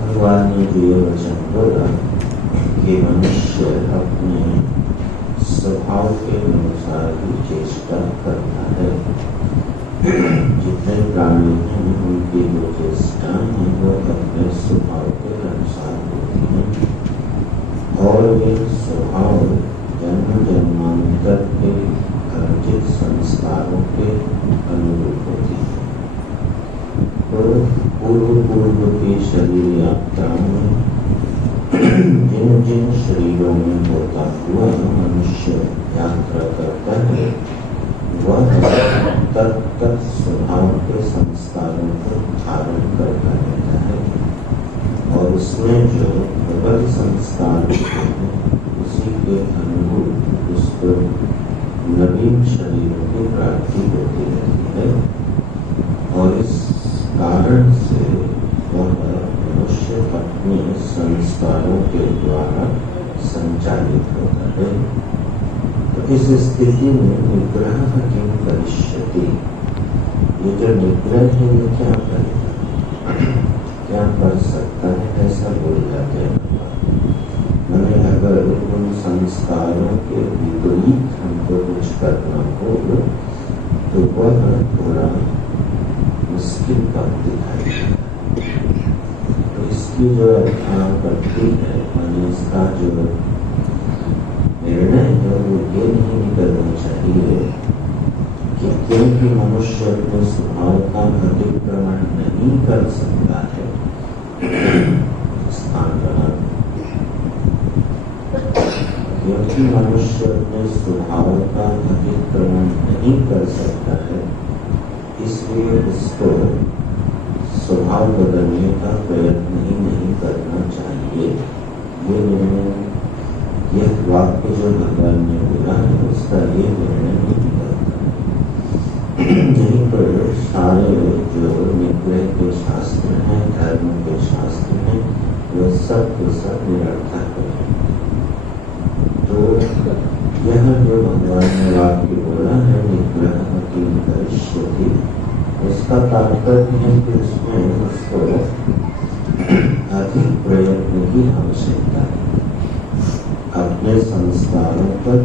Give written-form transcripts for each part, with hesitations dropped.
भगवान ने जो ये वचन बोला कि मनुष्य अपने स्वभाव के अनुसार ही चेष्टा करता है। जितने प्राणी हैं उनकी जो चेष्टा है वो अपने स्वभाव के अनुसार होती है और ये स्वभाव जन्म जन्मांतर के अर्जित संस्कारों के अनुरूप होती है। तो पूर्व की शरीर यात्रा में जिन जिन शरीरों में होता हुआ मनुष्य यात्रा करता है वह तत्त स्वभाव के संस्कारों को धारण करता रहता है और उसमें जो प्रबल संस्कार होते हैं उसी के अनुरूप उसको नवीन शरीरों की प्राप्ति होती रहती है और इस कारण से वह मनुष्य अपने संस्कारों के द्वारा संचालित होता है। तो इस स्थिति में निग्रह किम करिष्यति, ये जो निग्रह है ये क्या करेगा, क्या कर सकता है, ऐसा बोल जाते हैं। मैंने अगर उन संस्कारों के विपरीत हमको कुछ करना हो तो वह थोड़ा मुश्किल बात दिखाई है। तो इसकी जो करती है मैंने इसका जो निर्णय है वो ये नहीं करना चाहिए कि क्योंकि मनुष्य अपने स्वभाव का अतिक्रमण नहीं कर सकता है स्थान बना, क्योंकि मनुष्य अपने स्वभाव का अतिक्रमण नहीं कर सकता है इसलिए उसको स्वभाव बदलने का प्रयत्न ही नहीं करना चाहिए। ये निर्णय, यह वाक्य जो भगवान ने बोला है उसका ये निर्णय नहीं करता। यहीं पर सारे जो निग्रह के शास्त्र हैं, धर्म के शास्त्र हैं, वह सब के सब निरर्थक है। तो यह जो भगवान ने वाक्य बोला है निग्रह किम करिष्यति, इसका तात्पर्य है कि उसमें उसको अधिक प्रयत्न की आवश्यकता है। अपने संस्कारों पर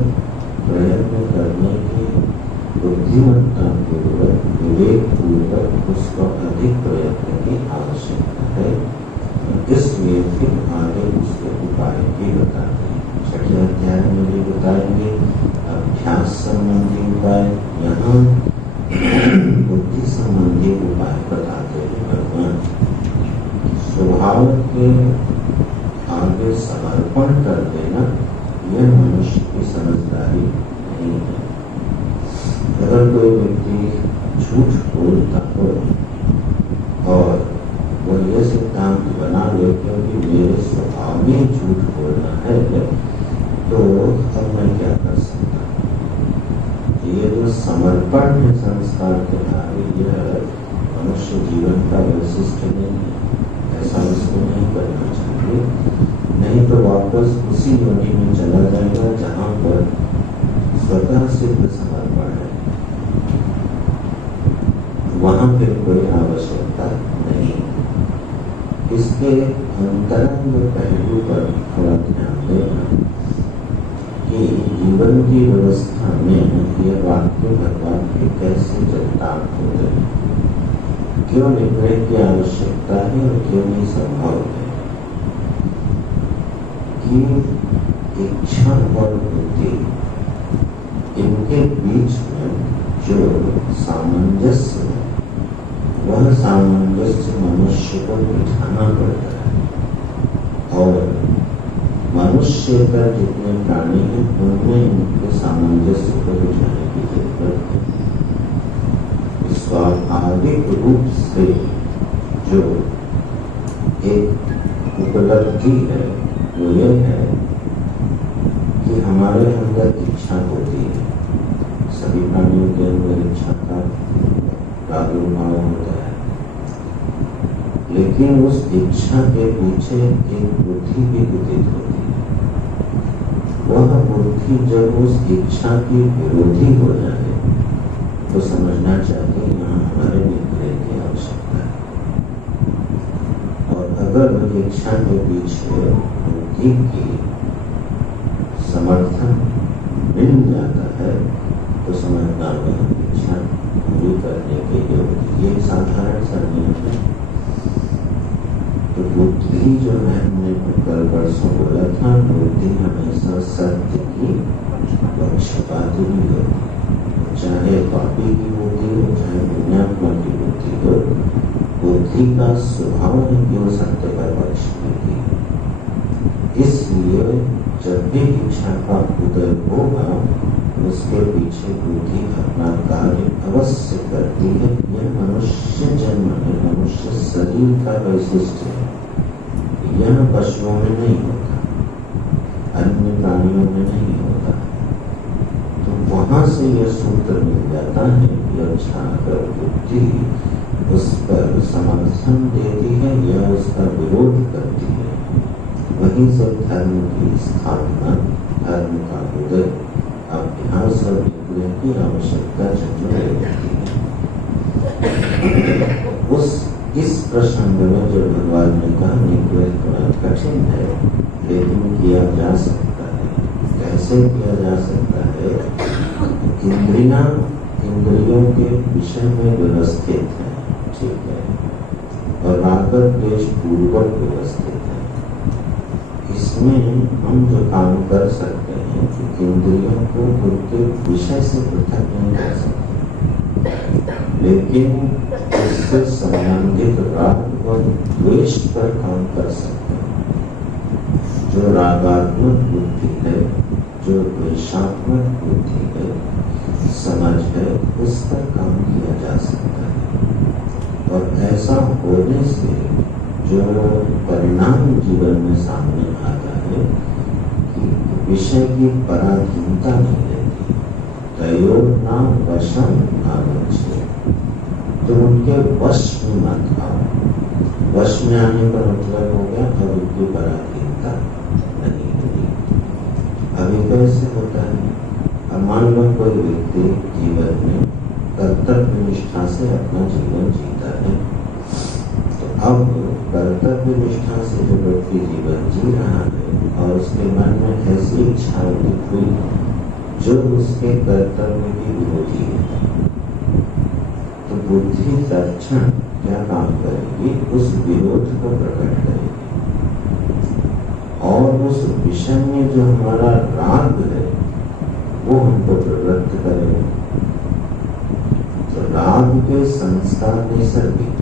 प्रयत्न करने की बुद्धिमत्ता पूर्वक विवेक पूर्वक उसको अधिक प्रयत्न की आवश्यकता है। इसलिए फिर आगे उसके उपाय भी बताते हैं। छठे अध्याय में भी बताएंगे अभ्यास संबंधी उपाय, यहाँ बुद्धि संबंधी उपाय बताते हैं भगवान। स्वभाव के आगे समर्पण कर देना यह मनुष्य की समझदारी नहीं है। अगर कोई व्यक्ति झूठ बोलता हो और वो ये सिद्धांत बना ले क्योंकि मेरे स्वभाव में झूठ बोलना है, तो अब मैं क्या कर सकता हूँ। ये जो समर्पण है संस्कार के आगे, यह मनुष्य जीवन का वैशिष्ट नहीं है। ऐसा उसको नहीं करना चाहिए, नहीं तो वापस उसी योनि में चला जाएगा जहाँ पर स्वतः सिद्ध समर्पण है, वहाँ फिर कोई आवश्यकता नहीं। इसके अंतरंग पहलू पर थोड़ा ध्यान देना कि जीवन की व्यवस्था में ये वाक्य भगवान के कैसे चरितार्थ होते हैं, क्यों निग्रह की आवश्यकता है और क्यों नहीं संभव है कि इच्छा और बुद्धि इनके बीच में जो सामंजस्य है, वह सामंजस्य मनुष्य को बिठाना पड़ता है। और मनुष्य का जितने प्राणी हैं उनमें इनके सामंजस्य को बिठाने की जरूरत है। स्वाभाविक रूप से जो एक उपलब्धि है वो ये है कि हमारे अंदर इच्छा होती है। सभी प्राणियों के अंदर इच्छा का प्रादुर्भाव होता है, लेकिन उस इच्छा के पीछे एक बुद्धि भी उदित होती है। वह बुद्धि जब उस इच्छा की विरोधी हो जाए तो समझना चाहिए यहाँ हमारे निग्रह की आवश्यकता है। और अगर इच्छा के पीछे बुद्धि की समर्थन मिल जाता है तो समझना वह इच्छा पूरी करने के योग्य। ये साधारण सा नियम है। तो बुद्धि जो है, हमने कल परसों बोला था, बुद्धि हमेशा सत्य की पक्षपाती नहीं होती। चाहे पापी की बुद्धि हो, चाहे पुण्यात्मा की बुद्धि हो, बुद्धि का स्वभाव है कि वो सत्य का पक्ष लेती है। इसलिए जब भी इच्छा का उदय होगा उसके पीछे बुद्धि अपना कार्य अवश्य करती है। यह मनुष्य जन्म है, मनुष्य शरीर का वैशिष्ट है। यह पशुओं में नहीं होता, अन्य प्राणियों में नहीं होता। तो वहां से यह सूत्र मिल जाता है कि अच्छा अगर बुद्धि उस पर समर्थन देती है या उसका विरोध करती है, वहीं से धर्म की स्थापना, धर्म का उदय, अभ्यास और निग्रह की आवश्यकता जन्म लेती है। इस प्रसंग में जो भगवान ने कहा निग्रह थोड़ा कठिन है, लेकिन किया जा सकता है। कैसे किया जा सकता है? इंद्रियों के विषय में व्यवस्थित है, ठीक है, और राग द्वेष पूर्वक व्यवस्थित है। इसमें हम जो काम कर सकते हैं कि इंद्रियों को उनके विषय से पृथक नहीं कर सकते, लेकिन इससे संबंधित राग और द्वेष पर काम कर सकते हैं। जो रागात्मक बुद्धि है, जो द्वेषात्मक बुद्धि है, समझ है, उस पर काम किया जा सकता है। और ऐसा होने से जो परिणाम जीवन में सामने आता है कि विषय की पराधीनता नहीं रहती। तयोर्ना वशम आगच्छेत्, तो उनके वश में मत आओ। वश में आने का मतलब हो गया अब उनकी पराधीनता नहीं होगी। अभी कैसे होता है? अब मान लो कोई व्यक्ति जीवन में कर्तव्य निष्ठा से अपना जीवन जीता है, तो अब कर्तव्य निष्ठा से जो व्यक्ति जीवन जी रहा है और उसके मन में ऐसी इच्छा उदित हुई जो उसके कर्तव्य की विरोधी है, तो बुद्धि तत्क्षण क्या काम करेगी? उस विरोध को प्रकट करेगी। और उस विषय में जो हमारा राग है वो हमको प्रवृत्त करेगा। तो राग के संस्कार नैसर्गिक,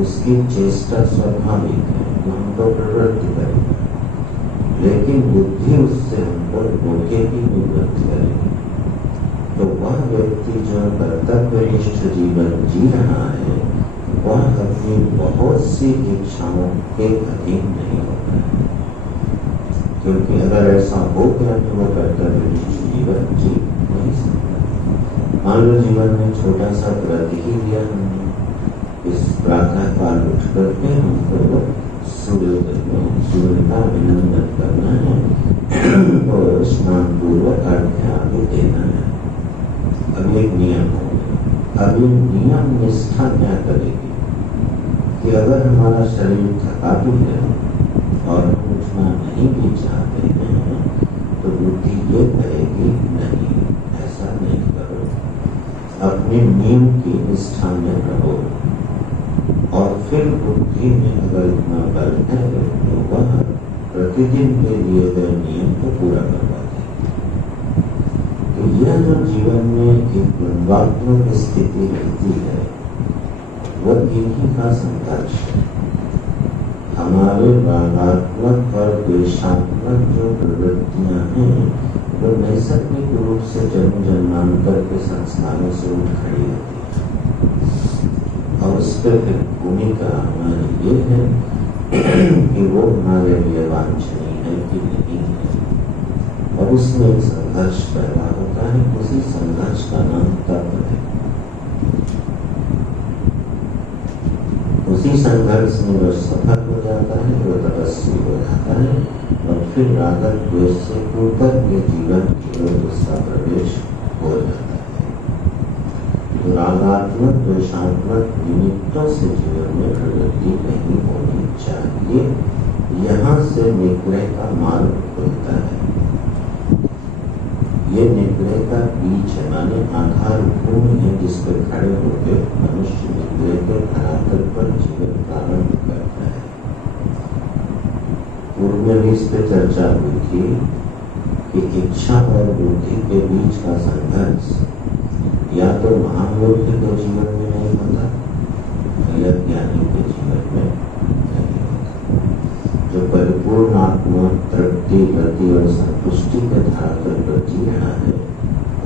उसकी चेष्टा स्वाभाविक है, वो हमको प्रवृत्त करेगा, लेकिन बुद्धि उससे हमको रोकेगी, निवृत्त करेगी। तो वह व्यक्ति जो कर्तव्यनिष्ठ जीवन जी रहा है वह अपनी बहुत सी इच्छाओं के अधीन नहीं होता है, क्योंकि अगर ऐसा हो गया तो वो कर्तव्यनिष्ठ जीवन जी नहीं सकता। मान लो जीवन में छोटा सा व्रत ही लिया हमने, इस प्रातः काल उठ करके हमको सूर्योदय में सूर्य का अभिनंदन करना है और स्नान पूर्वक अर्घ्य आदि देना है। अब एक नियम हो गया। अब ये नियम निष्ठा क्या करेगी कि अगर हमारा शरीर थका भी है और हम उठना नहीं भी चाहते हैं तो बुद्धि ये कहेगी नहीं, ऐसा नहीं करो, अपने नियम की निष्ठा में रहो। और फिर बुद्धि में अगर इतना बल है तो वह प्रतिदिन के दिए गए नियम को पूरा करवा देगी। तो यह जो जीवन में एक द्वंद्वात्मक स्थिति रहती है वह इन्हीं का संघर्ष है। हमारे रागात्मक और द्वेषात्मक जो प्रवृत्तियां हैं वो नैसर्गिक रूप से जन्म जन्मांतर के संस्कारों से उठ खड़ी होती है, और उस पर भूमिका हमारी ये है कि वो हमारे लिए वांछनीय है कि नहीं है, और उसमें एक संघर्ष पैदा होता है। उसी संघर्ष का नाम तप है। उसी संघर्ष में वो सफल हो जाता है, वो तपस्वी हो जाता है, और फिर राग द्वेष से ऊपर के जीवन की ओर उसका प्रवेश हो जाता है। तो रागात्मक द्वेषात्मक निमित्तों से जीवन में प्रवृत्ति नहीं होनी चाहिए। यहाँ से निग्रह का मार्ग खुलता है। ये निग्रह का बीच है, माने आधार भूमि है जिस पर खड़े होकर मनुष्य निग्रह के धरातल पर जीवन प्रारंभ करता है। पूर्व में इस पर चर्चा हुई थी कि इच्छा और बुद्धि के बीच का संघर्ष या तो महामूर्ख के जीवन में नहीं होता या ज्ञानी के जीवन में नहीं होता। जो परिपूर्ण आत्मा तृप्ति गति और संतुष्टि के धरातल पर जी रहा है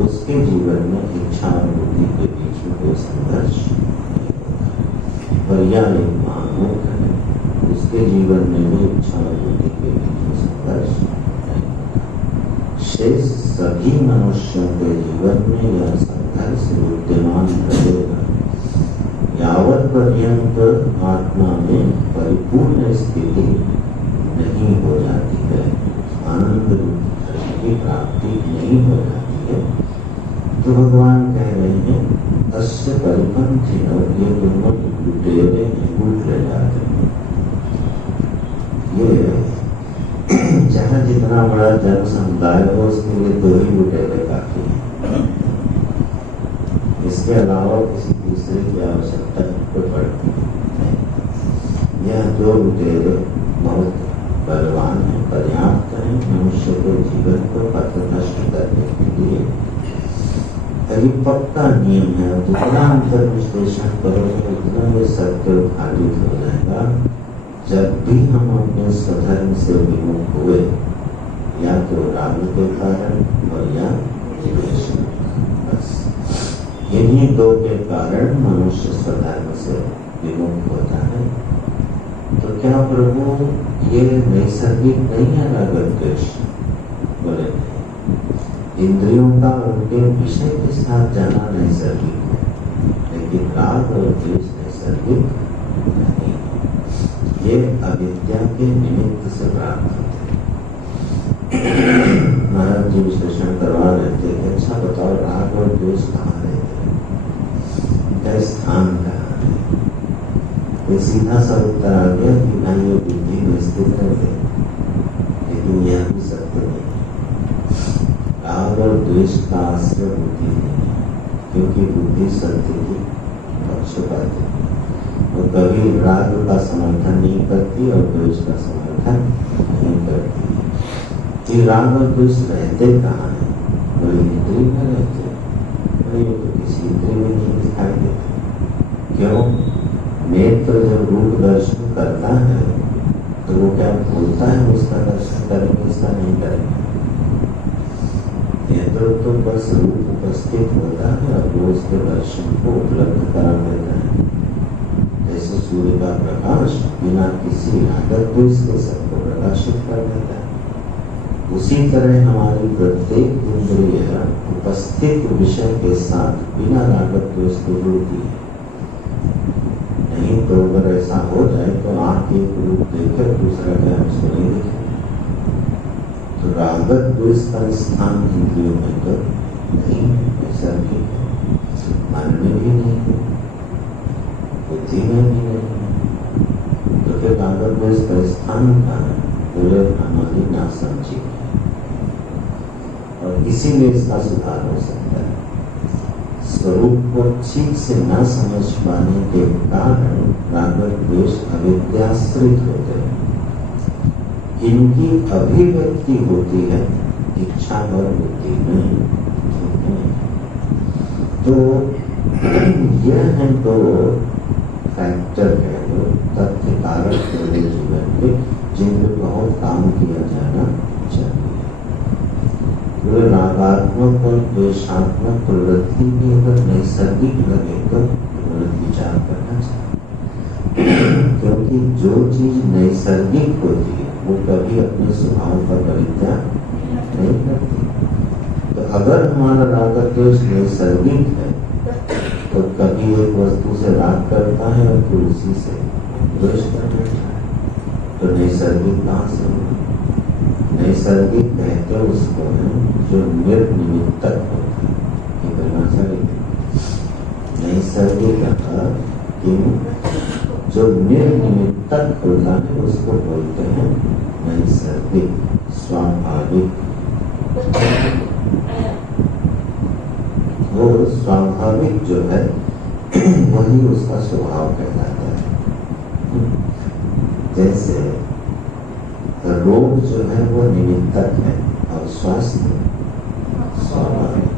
उसके जीवन में इच्छा और बुद्धि के बीच में कोई संघर्ष नहीं होता। और यह एक महामूर्ख है, उसके जीवन में भी इच्छा और बुद्धि के बीच में संघर्ष नहीं होता। शेष सभी मनुष्यों के जीवन में यह संघर्ष विद्यमान रहेगा यावत पर्यंत आत्मा में परिपूर्ण स्थिति नहीं हो जाती है, आनंद की प्राप्ति नहीं हो जाती है। तो भगवान कह रहे हैं अस्य परिपंथी हो, ये दोनों लुटेरे लूट ले जाते हैं। ये चाहे जितना बड़ा जन समुदाय हो उसके लिए दो ही लुटेरे काफी है, इसके अलावा किसी दूसरे की आवश्यकता को पड़ती है। यह दो लुटेरे बहुत बलवान है, पर्याप्त है मनुष्य के जीवन को पथभ्रष्ट करने के लिए। ये पक्का नियम है, जितना अंतर विश्लेषण करोगे उतना ये सत्य उद्घाटित हो जाएगा। जब भी हम अपने स्वधर्म से विमुख हुए या तो राग के कारण और या द्वेष, बस इन्हीं दो के कारण मनुष्य स्वधर्म से विमुख होता है। तो क्या प्रभु ये नैसर्गिक नहीं है राग द्वेष? बोले इंद्रियों का उनके विषय के साथ जाना नैसर्गिक है, लेकिन राग और द्वेष नैसर्गिक नहीं। ये अविद्या के निमित्त से प्राप्त होते हैं। महाराज जी विश्लेषण करवा रहे थे, अच्छा बताओ राग और द्वेष कहाँ रहते हैं, इनका स्थान कहाँ है? ये सीधा सा उत्तर आ गया कि भाई ये बुद्धि में स्थित रहते, लेकिन यह भी सत्य नहीं है। राग और द्वेष का आश्रय बुद्धि नहीं है, क्योंकि बुद्धि सत्य की पक्षपाती है वो कभी राग का समर्थन नहीं करती और द्वेष का समर्थन नहीं करती। ये राग और द्वेष रहते कहाँ है? बोले इंद्रिय में रहते। बोले ये तो किसी इंद्रिय में नहीं दिखाई देते। क्यों? नेत्र जब रूप दर्शन करता है तो वो क्या बोलता है उसका दर्शन करेंगे, इसका नहीं करेंगे। नेत्र तो बस रूप उपस्थित होता है और वो उसके दर्शन को उपलब्ध करा देता है। जैसे सूर्य का प्रकाश बिना किसी आदत को इसके सबको प्रकाशित कर देता है, उसी तरह हमारी प्रत्येक इंद्रिय उपस्थित विषय के साथ बिना रागत द्वेष के जुड़ती है। नहीं तो अगर ऐसा हो जाए तो आंख एक रूप देखे दूसरा क्या उसको नहीं देखे। तो रागत द्वेष का स्थान इंद्रियों में तो नहीं, ऐसा भी है, मन में भी नहीं है, बुद्धि में भी नहीं है। तो फिर रागत द्वेष का स्थान कहाँ है? बोले हमारी नासमझी है। और इसीलिए इसका सुधार हो सकता है। स्वरूप को ठीक से न समझ पाने के कारण रागत द्वेष अविद्याश्रित होते हैं। इनकी अभिव्यक्ति होती है इच्छा और बुद्धि में। तो यह है तो फैक्टर है, वो तथ्य कारक मेरे जीवन में जिन पर बहुत काम किया जाना चाहिए। रागात्मक और द्वेषात्मक प्रवृत्ति भी अगर नैसर्गिक लगे तो विचार करना चाहिए। क्योंकि जो चीज नैसर्गिक होती है वो कभी अपने स्वभाव का परित्याग नहीं करती। तो अगर हमारा राग द्वेष नैसर्गिक है तो कभी एक वस्तु से राग करता है और फिर उसी से द्वेष करता है। तो नैसर्गिक कहाँ से? नैसर्गिक कहते हैं उसको है जो निर्निमित्तक होता है। ये कहना चाहिए नैसर्गिक जो निर्निमित्तक होता है उसको बोलते हैं नैसर्गिक, स्वाभाविक। वो स्वाभाविक जो है वही उसका स्वभाव कहलाता है। जैसे रोग जो है वो निमित्तक है और स्वास्थ्य स्वाभाविक है।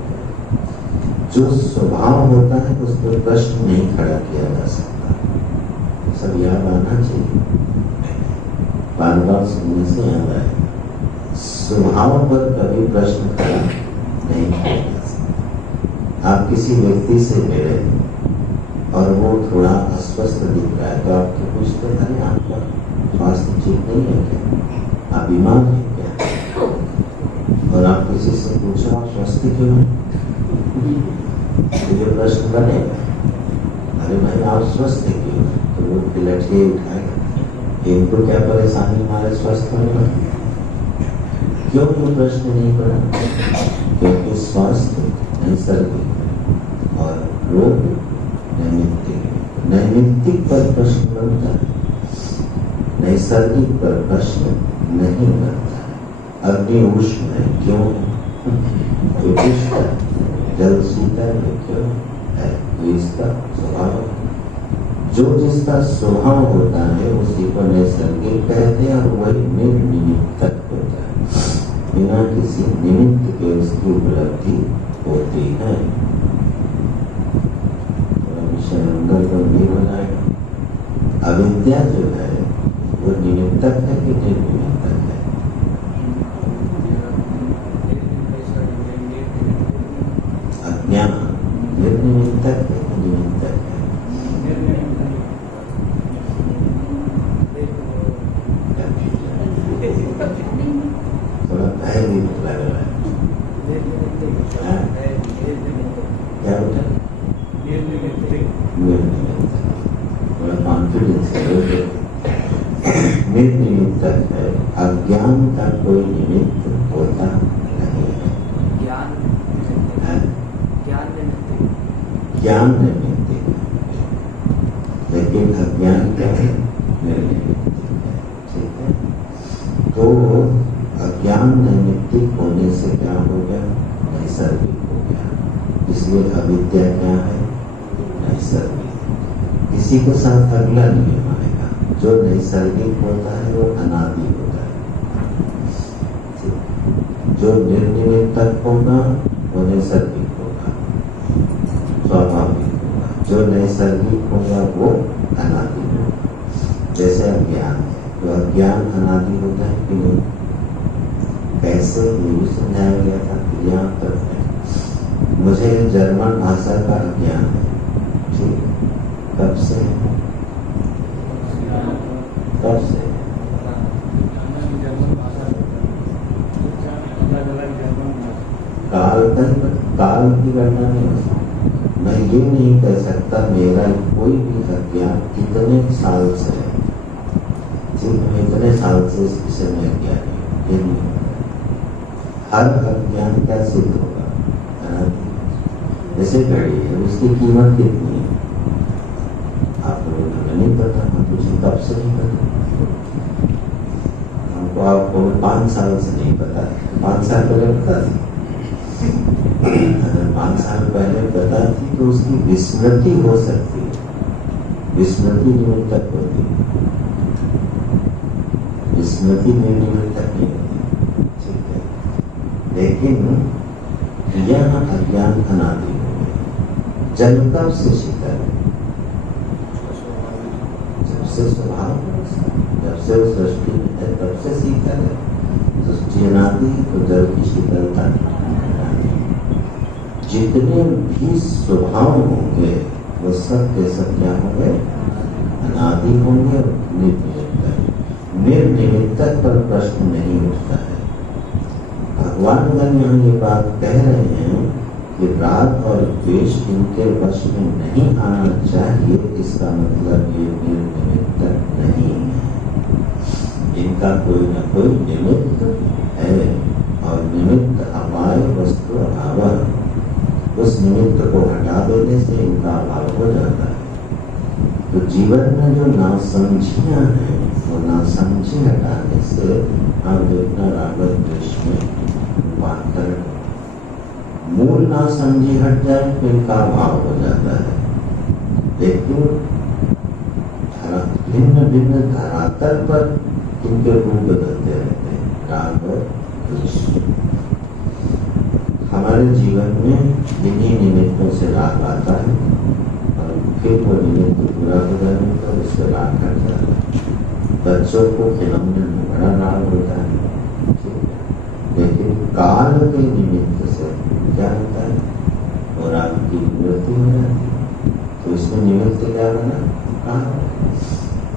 जो स्वभाव होता है उस पर प्रश्न नहीं खड़ा किया जा सकता। सब याद आना चाहिए, बार बार सुनने से याद आए। स्वभाव पर कभी प्रश्न खड़ा नहीं किया जा सकता। आप किसी व्यक्ति से मिले और वो थोड़ा अस्वस्थ दिख रहा है तो आपको पूछते हैं आपका स्वास्थ्य ठीक नहीं है क्या? आप बीमार हैं क्या? और आप किसी से पूछो आप स्वस्थ क्यों हैं? तो ये प्रश्न बनेगा, अरे भाई आप स्वस्थ क्यों हैं? तो वो लठिए उठाएगा, इनको क्या परेशानी हमारे स्वस्थ होने में? क्यों ये प्रश्न नहीं करा? क्योंकि स्वास्थ्य नैसर्गिक और रोग नैमित्तिक। नैमित्तिक पर प्रश्न बनता है, नैसर्गिक पर प्रश्न नहीं बनता है। अग्नि उष्ण है क्यों? जल शीतल है क्यों है? तो इसका स्वभाव, जो जिसका स्वभाव होता है उसी को नैसर्गिक कहते हैं और वही निर्निमित्तक होता है। बिना किसी निमित्त के उसकी उपलब्धि होती है। विषय अंदर गंभीर हो जाएगा। अविद्या जो है वो निमित्तक है कि निर्निमित्तक है? अज्ञान निर्निमित्तक है कि निमित्तक है? थोड़ा भय भी लग रहा है। क्या होता है? थोड़ा कॉन्फिडेंस है। निर्निमित्तक है। अज्ञान का कोई निमित्त होता नहीं है। ज्ञान निमित्तिक है, लेकिन अज्ञान क्या है? निर्निमित्तिक है। ठीक है, तो अज्ञान नैमित्तिक होने से क्या हो गया? नैसर्गिक हो गया। इसलिए अविद्या क्या है? नैसर्गिक। इसी के साथ अगला नियम आएगा, जो नैसर्गिक होता है वो अनादि होता है, जो निर्निमित्तक होगा वो नैसर्गिक होगा, स्वाभाविक होगा, जो नैसर्गिक होगा वो अनादि होगा। जैसे अज्ञान है, तो अज्ञान अनादि होता है कि नहीं? कैसे ये भी समझाया गया था कि यहाँ तक है, मुझे जर्मन भाषा का अज्ञान है, ठीक, कब से? कब से? काल की गणना नहीं हो सकती। मैं ये नहीं कह सकता मेरा कोई भी अज्ञान कितने साल से है, ठीक, मैं इतने साल से इस विषय में अज्ञान है, ये नहीं। हर अज्ञान क्या सिद्ध होगा? जैसे घड़ी है, उसकी कीमत कितनी है आपको नहीं पता, मुझे कब से नहीं पता, हमको आपको 5 साल से नहीं पता है। 5 साल पहले पता थी, अगर 5 साल पहले पता थी तो उसकी विस्मृति हो सकती है, विस्मृति निमित्तक होती है, विस्मृति निमित्तक नहीं होती, ठीक है। लेकिन यह अज्ञान अनादि हो गया। जन्म कब से शीतल है? जब से स्वभाव, जब से सृष्टि है तब से शीतल है। सृष्टि अनादि तो जल की शीतलता। जितने भी स्वभाव होंगे वो सब के सब क्या होंगे? अनादि होंगे और निर्निमित्तक। निर्निमित्तक पर प्रश्न नहीं उठता है। भगवान अगर यहाँ ये बात कह रहे हैं कि राग और द्वेष इनके वश में नहीं आना चाहिए, इसका मतलब ये निर्निमित्तक नहीं है, इनका कोई न कोई निमित्त है, और निमित्त अपाय वस्तु अभाव, उस निमित्त को हटा देने से इनका अभाव हो जाता है। तो जीवन में जो नासमझियाँ हैं वो नासमझी हटाने से आप देखना राग और द्वेष में रूपांतर, मूल नासमझी हट जाए तो इनका अभाव हो जाता है। लेकिन भिन्न भिन्न धरातल पर इनके रूप बदलते रहते हैं राग और द्वेष। हमारे जीवन में इन्हीं निमित्तों से राग आता है और फिर वो निमित्त पूरा हो जाने पर उससे राग हट जाता है। बच्चों को खिलौने में बड़ा राग होता है, लेकिन काल के निमित्त से क्या होता है? और राग की निवृत्ति हो जाती है। तो इसमें निमित्त क्या बना?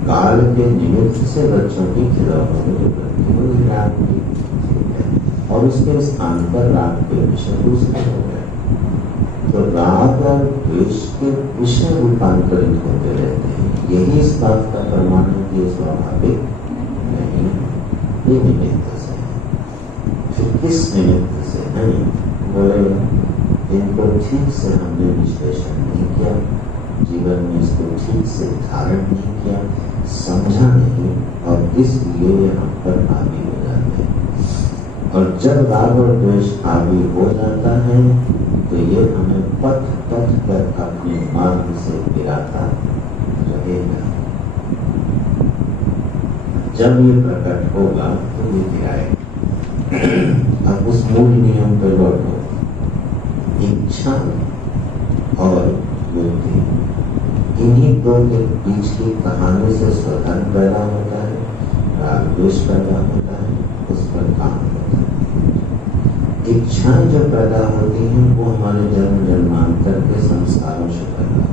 काल के निमित्त से बच्चों की खिलौनों में निवृत्ति हुई राग की, और उसके स्थान पर राग के विषय दूसरे हो गए। तो राग और द्वेष के विषय रूपांतरित होते रहते हैं। यही इस बात का प्रमाण है कि स्वाभाविक नहीं, ये निमित्त से है। फिर किस निमित्त से नहीं बोले, इनको ठीक से हमने विश्लेषण नहीं किया, जीवन में इसको ठीक से धारण नहीं किया, समझा नहीं, और इसलिए ये हम पर हावी हो जाते हैं। और जब राग और द्वेष हावी हो जाता है तो ये हमें पथ पथ पर अपने मार्ग से गिराता रहेगा। जब ये प्रकट होगा तो ये गिराएगा। अब उस मूल नियम पर लौटो, इच्छा और बुद्धि, इन्हीं दो के बीच की कहानी से स्वधर्म पैदा होता है, राग द्वेष पैदा होता है, उस पर काम होता है। इच्छाएं जो पैदा होती हैं वो हमारे जन्म जन्मांतर के संस्कारों से पैदा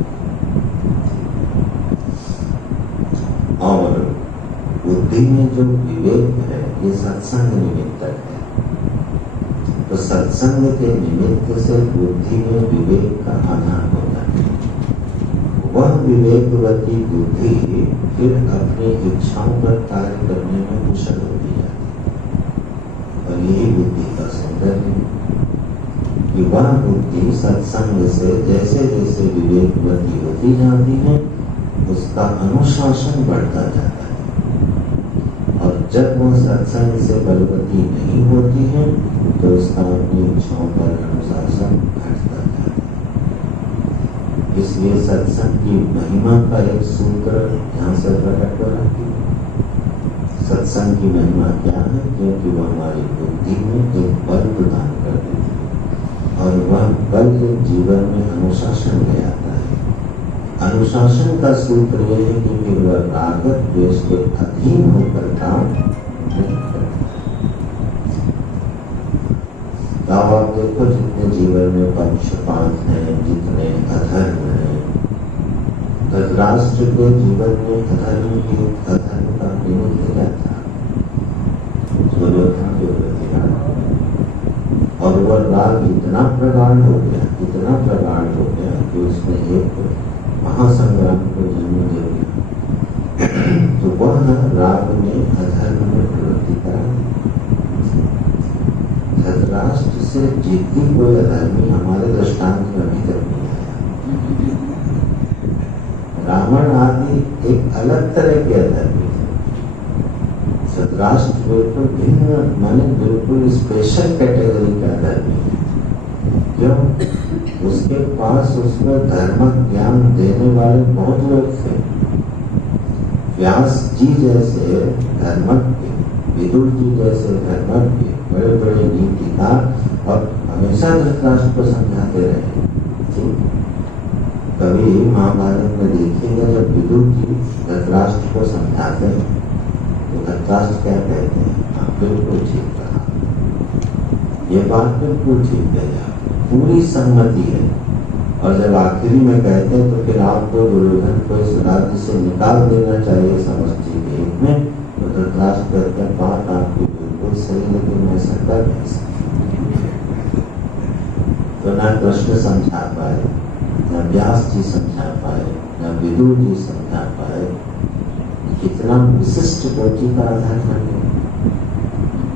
और बुद्धि में जो विवेक है ये सत्संग निमित्तक है। तो सत्संग के निमित्त से बुद्धि में विवेक का आधान होता है। वह विवेकवती बुद्धि फिर अपनी इच्छाओं पर कार्य करने में कुशल होती जाती है। और यही बुद्धि का सौंदर्य, कि वह बुद्धि सत्संग से जैसे जैसे विवेकवती होती जाती है उसका अनुशासन बढ़ता जाता है। और जब वह सत्संग से बलवती नहीं होती है तो उसका अपनी इच्छाओं पर अनुशासन घटता जाता है। इसलिए सत्संग की महिमा का एक सूत्र यहाँ से प्रकट हो रहा है। सत्संग की महिमा क्या है? क्योंकि वह हमारी बुद्धि में एक बल प्रदान कर देती है और वह बल जीवन में अनुशासन ले आता है। अनुशासन का सूत्र यह है कि फिर वह राग द्वेष के अधीन होकर काम नहीं करता है। तो आप देखो जितने जीवन में पक्षपात हैं, जितने अधर्म हैं, धृतराष्ट्र के जीवन में अधर्म का निमित्त क्या था? और वह राग इतना प्रगाढ़ हो गया कि उसने एक महासंग्राम को जन्म दे दिया। तो वह राग ने अधर्म में प्रवृत्ति करा। धृतराष्ट्र से जितनी कोई अधर्मी हमारे दृष्टांत में अभी तक नहीं आया। रावण आदि एक अलग तरह के अधर्मी थे। धृतराष्ट्र बिल्कुल भिन्न, माने बिल्कुल स्पेशल कैटेगरी का अधर्मी है। क्यों? उसके पास उसको धर्म ज्ञान देने वाले बहुत लोग थे। व्यास जी जैसे धर्मज्ञ, विदुर जी जैसे धर्मज्ञ, बड़े बड़े नीतिकार, और हमेशा धृतराष्ट्र को समझाते रहे। कभी महाभारत में देखिएगा जब विदुर जी धृतराष्ट्र को समझाते हैं तो धृतराष्ट्र क्या कहते हैं? हाँ, बिल्कुल ठीक कहा, ये बात बिल्कुल ठीक है, पूरी सम्मति है। और जब आखिरी में कहते हैं तो फिर आपको दुर्योधन को इस राज्य से निकाल देना चाहिए समष्टि के हित में, तो धृतराष्ट्र कहते हैं बात आपकी बिल्कुल सही, लेकिन मैं ऐसा कर नहीं सकता। तो ना कृष्ण समझा पाए, न व्यास जी समझा पाए, न विदुर जी समझा पाए। कितना विशिष्ट कोटि का अधर्म है।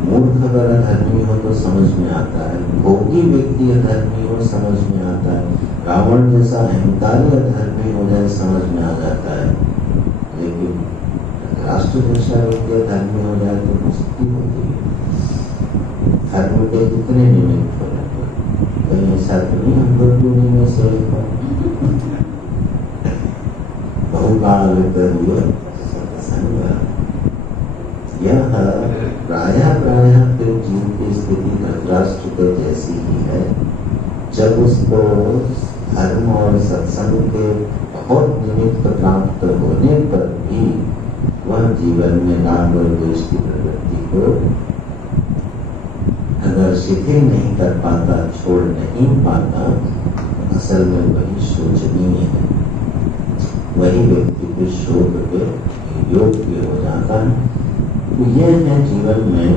मूर्ख अगर अधर्मी हो तो समझ में आता है, भोगी व्यक्ति अधर्मी हो समझ में आता है, रावण जैसा अहंकारी अधर्मी हो जाए समझ में आ जाता है। लेकिन राष्ट्र जैसा व्यक्ति अधर्मी हो जाए तो मुश्किल होती है। धर्म के कितने निमित्त हो जाते, कहीं ऐसा तो नहीं हम लोग भी नहीं में से बहुकाल करिए सत्संग। यह प्रायः फिर जीव की स्थिति धृतराष्ट्र के जैसी ही है। जब उसको धर्म और सत्संग के बहुत निमित्त प्राप्त होने पर भी वह जीवन में राग और द्वेष की प्रवृत्ति को अगर शिथिल नहीं कर पाता, छोड़ नहीं पाता, असल में वही शोचनीय है। वही व्यक्ति के शोक के योग्य हो जाता है। तो यह है जीवन में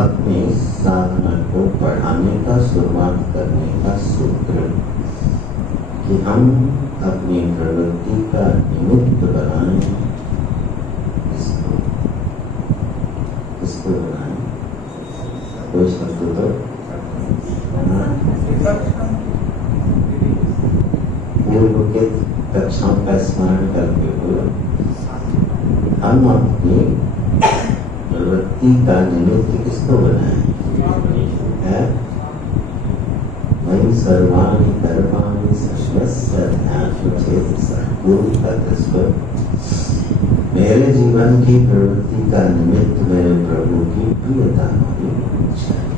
अपने साधना को बढ़ाने का, शुरुआत करने का सूत्र, कि हम अपनी प्रवृत्ति का निमित्त बनाएं। इसको बनाएं। कोई शब्द तो पूर्व के कक्षाओं का स्मरण करके बोलो, हम अपनी प्रवृत्ति का निमित्त किसको बनाए? वही सर्वाणि कर्माणि सर्वस्य मेरे जीवन की प्रवृत्ति का निमित्त मेरे प्रभु की प्रियता होनी चाहिए।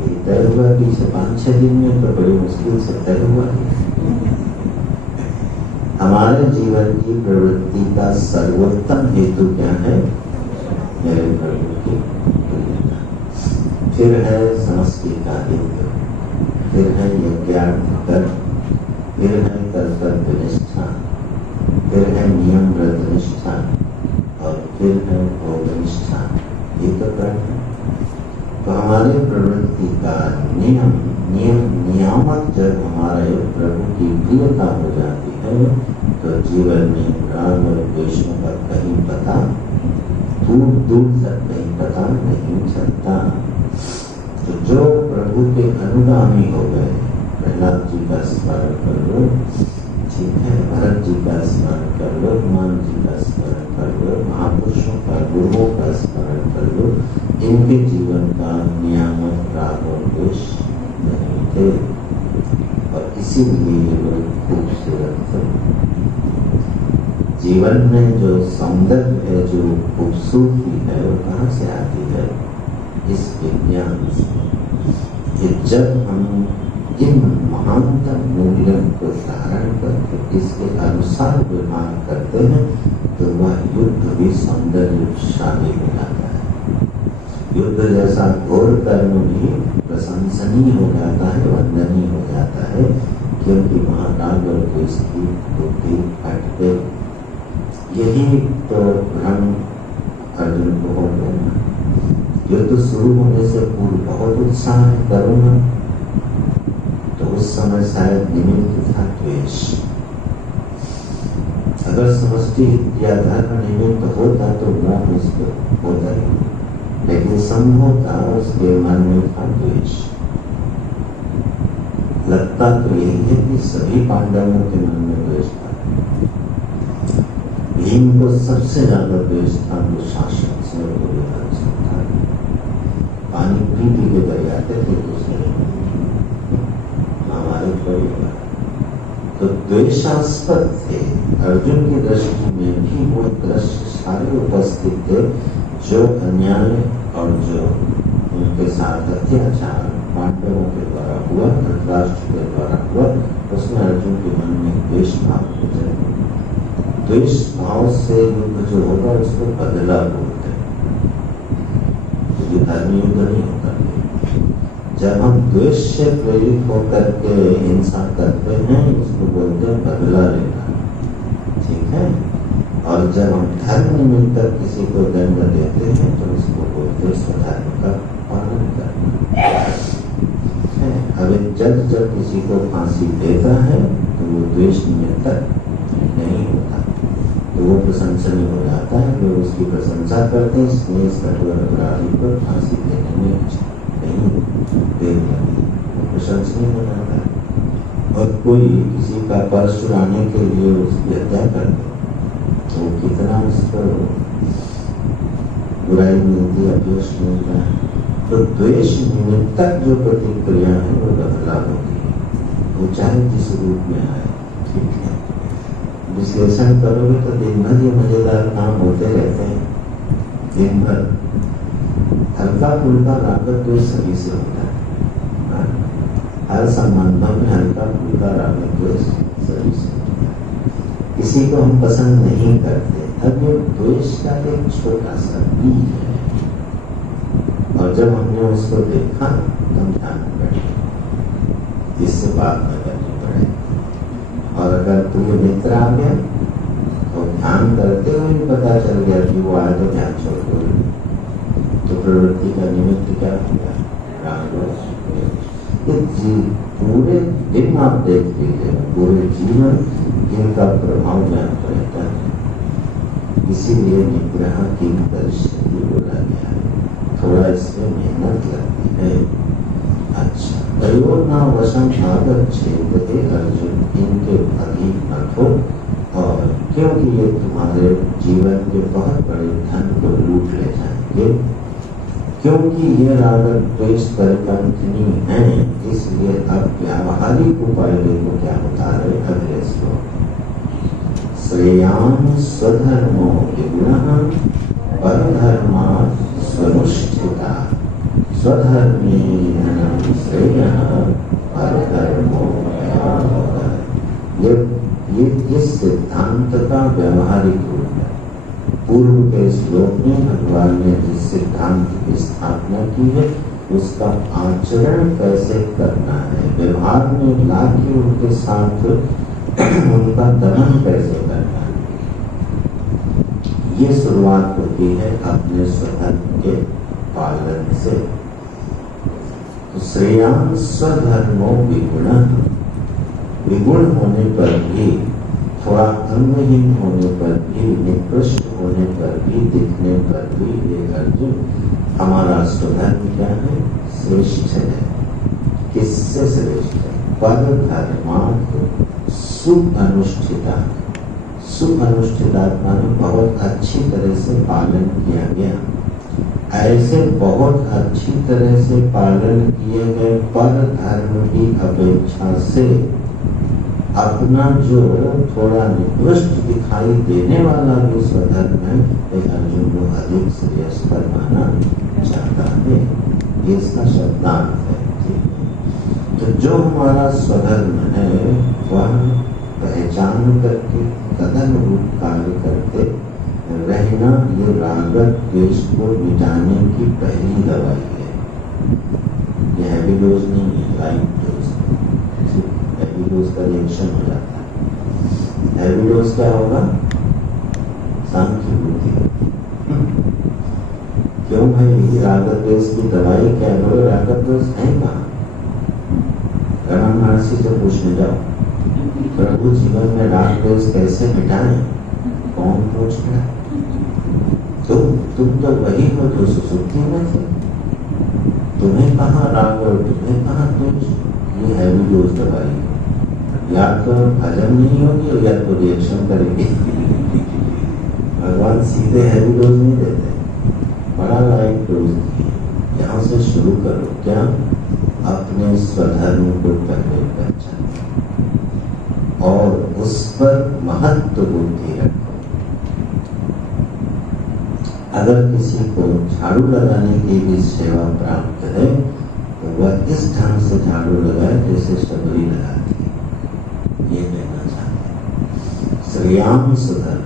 ये तय हुआ कि 5-6 दिन में तो बड़ी मुश्किल से तय हुआ। हमारे जीवन की प्रवृत्ति का सर्वोत्तम हेतु क्या है? मेरे प्रभु की प्रियता। फिर है समष्टि का हित, फिर है यज्ञार्थ कर्म, फिर है कर्तव्य निष्ठा, फिर है नियम व्रत निष्ठा, और फिर है भोग निष्ठा। ये तो कर्म है। तो हमारे प्रवृत्ति का नियामक जब हमारे प्रभु की प्रियता हो जाती है तो जीवन में राग और द्वेषों का कहीं पता, दूर दूर तक कहीं पता नहीं चलता। तो जो प्रभु के अनुगामी हो गए, प्रहलाद जी का स्मरण कर लो, ठीक है, भरत जी का स्मरण कर लो, हनुमान जी का स्मरण कर लो, महापुरुषों का, गुरुओं का स्मरण कर लो, इनके जीवन का नियामक राग और द्वेष नहीं थे। और इसीलिए ये बड़ी खूबसूरत है। जीवन में जो सौंदर्य है, जो खूबसूरती है, वो कहाँ से आती है? इस विज्ञान से। कि जब हम इन महानतम मूल्यों को धारण करके इसके अनुसार व्यवहार करते हैं तो वह युद्ध भी सौंदर्यशाली हो जाता है। युद्ध जैसा घोर कर्म भी प्रशंसनीय हो जाता है, वंदनीय हो जाता है, क्योंकि वहाँ राग और द्वेष की बुद्धि हट गई। यही तो भ्रम अर्जुन को हो गया। युद्ध शुरू होने से पूर्व बहुत उत्साह है, करूँगा, तो उस समय शायद निमित्त था द्वेष। अगर समष्टि या धर्म निमित्त होता तो मोह उसको होता ही, लेकिन संभवतः उसके मन में था द्वेष। लगता तो यही है कि सभी पांडवों के मन में द्वेष था। भीम को सबसे ज्यादा द्वेष था दुशासन से, था। पानी पी के कर जाते थे दूसरे हमारे परिवार, तो द्वेषास्पद थे। अर्जुन की दृष्टि में भी वो दृश्य सारे उपस्थित थे, जो अन्याय और जो उनके साथ अत्याचार पांडवों के द्वारा हुआ, धृतराष्ट्र के द्वारा हुआ, उसमें अर्जुन के मन में द्वेष भाव हो जाए। द्वेष भाव से युद्ध जो होगा उसको बदला बोलते हैं, धर्म युद्ध नहीं होता। जब हम द्वेष से प्रेरित होकर के हिंसा करते हैं उसको बोलते हैं बदला लेना, ठीक है। और जब हम धर्म निमित्त किसी को दंड देते हैं तो उसको बोलते हैं स्वधर्म का पालन करना। अब जब किसी को फांसी देता है तो वो द्वेष निमित्त नहीं होता, तो वो प्रशंसनीय हो जाता है, लोग उसकी प्रशंसा करते हैं, इसलिए इस कठोर अपराधी को फांसी देने में नहीं देना, प्रशंसनीय हो जाता है। और कोई किसी का पर्स चुराने के लिए उसकी हत्या करते तो कितना उसको बुराई मिलती है, अपयश मिलता है। तो द्वेष निमित्तक जो प्रतिक्रिया है वो बदला होती है, वो चाहे जिस रूप में आए, ठीक है। विश्लेषण करोगे तो दिन भर ये मजेदार काम होते रहते हैं, दिन भर हल्का फुल्का राग द्वेष सभी से होता है। हर संबंधों में हल्का फुल्का राग द्वेष सभी से होता है। किसी को हम पसंद नहीं करते, अब ये द्वेष का एक छोटा सा बीज है, और जब हमने उसको देखा तो हम ध्यान बैठे, इससे बात न करनी पड़े। और अगर तुझे मित्र आ गया तो ध्यान करते हुए पता चल गया कि वो आए तो ध्यान छोड़ दो, तो प्रवृत्ति का निमित्त क्या हो गया? पूरे दिन आप देख लीजिए, पूरे जीवन इनका प्रभाव जानता रहता है। इसीलिए निग्रह की परिस्थिति बोला गया है, थोड़ा इसमें मेहनत लगती है। अच्छा, प्रयोजना वशम आगच्छेत हे अर्जुन, इनके अधीन मत हो, और क्योंकि ये तुम्हारे जीवन के बहुत बड़े धन को लूट ले जाएंगे, क्योंकि ये राग द्वेष परिपंथनी है, इसलिए अब व्यावहारिक उपाय देखो क्या बता रहे अगले श्लोक। श्रेयान् स्वधर्मो विगुणः परधर्मात् स्वनुष्ठिता, स्वधर्मे धनं श्रेयः परधर्मो भयावहः। ये सिद्धांत का व्यावहारिक रूप है। पूर्व के श्लोक में भगवान ने जिस सिद्धांत की स्थापना की है उसका आचरण कैसे करना है, व्यवहार में लाके उनके साथ उनका दमन कैसे करना है, ये शुरुआत होती है अपने स्वधर्म के पालन से। तो श्रेयान् स्वधर्मो विगुणः, विगुण होने पर भी, थोड़ा अंगहीन होने पर भी, निकृष्ट होने पर भी, दिखने पर भी, ये अर्जुन हमारा स्वधर्म क्या है? श्रेष्ठ है। किससे श्रेष्ठ है? पर धर्मात् सुअनुष्ठिता, सुअनुष्ठिता माने बहुत अच्छी तरह से पालन किया गया। ऐसे बहुत अच्छी तरह से पालन किए गए पर धर्म की अपेक्षा से अपना जो थोड़ा निकृष्ट दिखाई देने वाला भी स्वधर्म है, लेकिन अर्जुन को अधिक श्रेयस्कर माना जाता है। ये इसका शब्दांत है। तो जो हमारा स्वधर्म है वह पहचान करके कदम रूप कार्य करते रहना, ये राग द्वेष को मिटाने की पहली दवाई है। ये हैवी डोज नहीं है, लाइट डोज। हैवी डोज का रिएक्शन हो जाता है। हैवी डोज क्या होगा? सांख्य बुद्धि। क्यों भाई? राग द्वेष की दवाई क्या है? बोलो राग द्वेष है कहाँ? रमन महर्षि से पूछने जाओ, प्रभु जीवन में राग द्वेष कैसे मिटाएं? कौन पूछ रहा? तुम तो वही हो जो सुसुप्ति में थे। तुम्हें कहाँ राग और तुम्हें कहाँ द्वेष? ये हैवी डोज दवाई है। या तो हजम नहीं होगी और या तो रिएक्शन करेगी। भगवान सीधे हैवी डोज नहीं देते, बड़ा लाइट डोज दिए। यहाँ से शुरू करो। क्या? अपने स्वधर्म को पहले पहचानो और उस पर महत्व बुद्धि रखो। अगर किसी को झाड़ू लगाने की भी सेवा प्राप्त है तो वह इस ढंग से झाड़ू लगाए जैसे शबरी लगाती है। ये कहना चाहते हैं। श्रेयाम स्वधर्म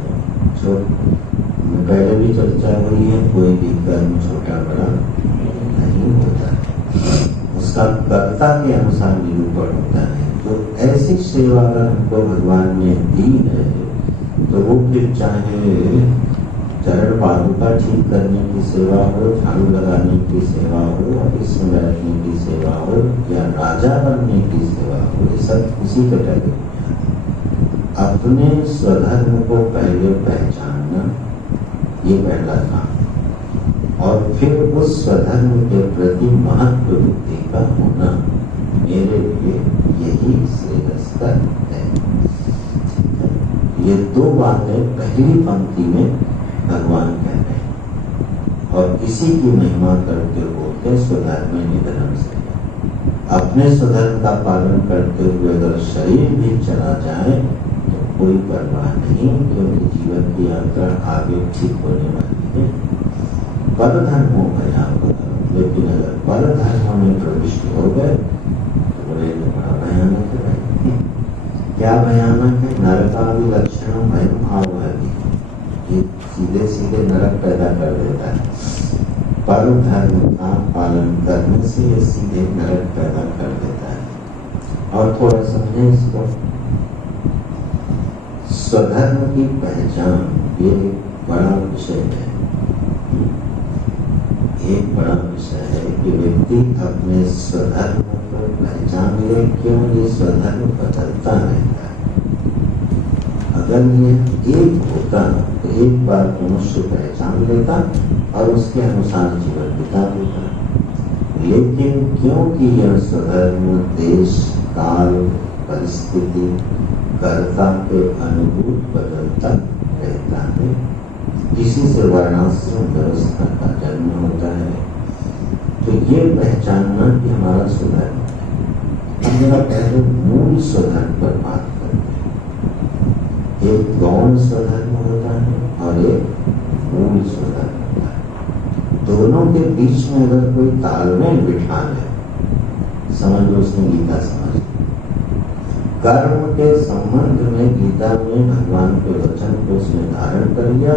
पहले भी चर्चा हुई है, कोई भी कर्म छोटा बड़ा नहीं होता है, उसका कर्ता के अनुसार निरूपण होता है। तो ऐसी सेवा अगर हमको भगवान ने दी है तो वो फिर चाहे चरण पादुका ठीक करने की सेवा हो, झाड़ू लगाने की सेवा हो, ऑफिस में बैठने की सेवा हो या राजा बनने की सेवा हो, ये सब उसी कैटेगरी में आते। अपने स्वधर्म को पहले पहचानना ये पहला काम, और फिर उस स्वधर्म के प्रति महत्व बुद्धि का होना मेरे लिए यही श्रेयस्कर है। ये दो बातें पहली पंक्ति में भगवान कह रहे हैं और इसी की महिमा करते बोलते स्वधर्म निधनम से। अपने स्वधर्म का पालन करते हुए अगर शरीर भी चला जाए तो कोई परवाह नहीं, क्योंकि जीवन की यात्रा आगे ठीक होने वाली है। परधर्मों भया, लेकिन अगर परधर्मों में प्रविष्ट हो गए तो बड़े बड़ा भयानक है। क्या भयानक है? नरकादि लक्षण भयम आवहति, ये सीधे सीधे नरक पैदा कर देता है। परम धर्म का पालन करने से ये सीधे नरक पैदा कर देता है। और थोड़ा समझें इसको। स्वधर्म की पहचान ये एक बड़ा विषय है। एक बड़ा विषय है कि व्यक्ति अपने स्वधर्म को पहचान ले। क्यों? ये स्वधर्म बदलता रहता है। अगर ये एक होता तो एक बार मनुष्य पहचान लेता और उसके अनुसार जीवन बिता देता। लेकिन क्योंकि यह स्वधर्म देश काल परिस्थिति कर्ता के अनुरूप बदलता रहता है, इसी से वर्णाश्रम व्यवस्था का जन्म होता है। तो ये पहचानना कि हमारा स्वधर्म है। हम जरा पहले मूल स्वधर्म पर बात करते हैं। एक गौण स्वधर्म होता है और एक मूल स्वधर्म होता है। दोनों के बीच में अगर कोई तालमेल बिठा ले, समझ लो उसने गीता समझ ली। कर्म के संबंध में गीता में भगवान के वचन को उसने धारण कर लिया,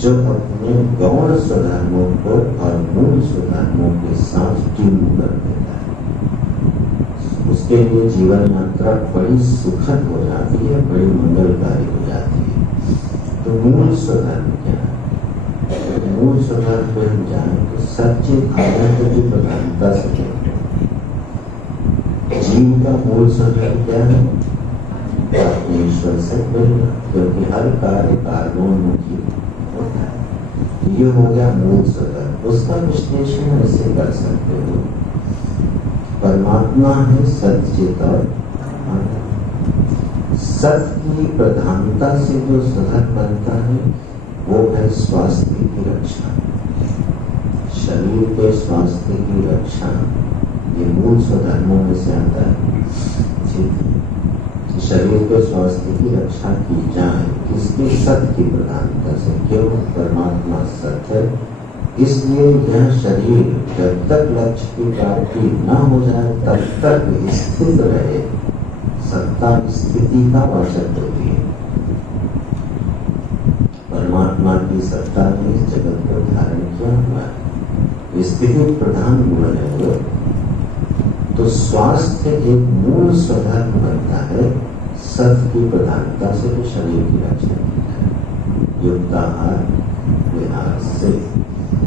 जो अपने गौण स्वधर्मों को और मूल स्वधर्मों के साथ ट्यून कर देता है। उसके लिए जीवन यात्रा बड़ी सुखद हो जाती है, बड़ी मंगलकारी हो जाती है। तो मूल स्वधर्म क्या है? मूल स्वधर्म पे हम जाएं तो सच्चित आनंद की प्रधानता से जीव का मूल स्वधर्म क्या है? अपने ईश्वर से मिलना, क्योंकि हर कार्य कार्योन्मुखी होता है। ये हो गया मूल स्वधर्म। उसका विश्लेषण ऐसे कर सकते हो, परमात्मा है सच्चित और सत्य की प्रधानता से जो स्वधर्म बनता है वो है स्वास्थ्य की रक्षा, शरीर के स्वास्थ्य की रक्षा। ये मूल स्वधर्मों में से आता है। शरीर के स्वास्थ्य की रक्षा की जाए, किसके सत्य की प्रधानता से, क्यों? परमात्मा सत्य है, इसलिए यह शरीर जब तक लक्ष्य की प्राप्ति न हो जाए तब तक स्थित रहे। सत्ता स्थिति का वाचक होती है। परमात्मा की सत्ता ने इस जगत को धारण किया हुआ है, स्थिति प्रधान गुण है वो। तो स्वास्थ्य एक मूल स्वधर्म बनता है सत्य की प्रधानता से, जो शरीर की रक्षा की है युक्ताहार विहार से।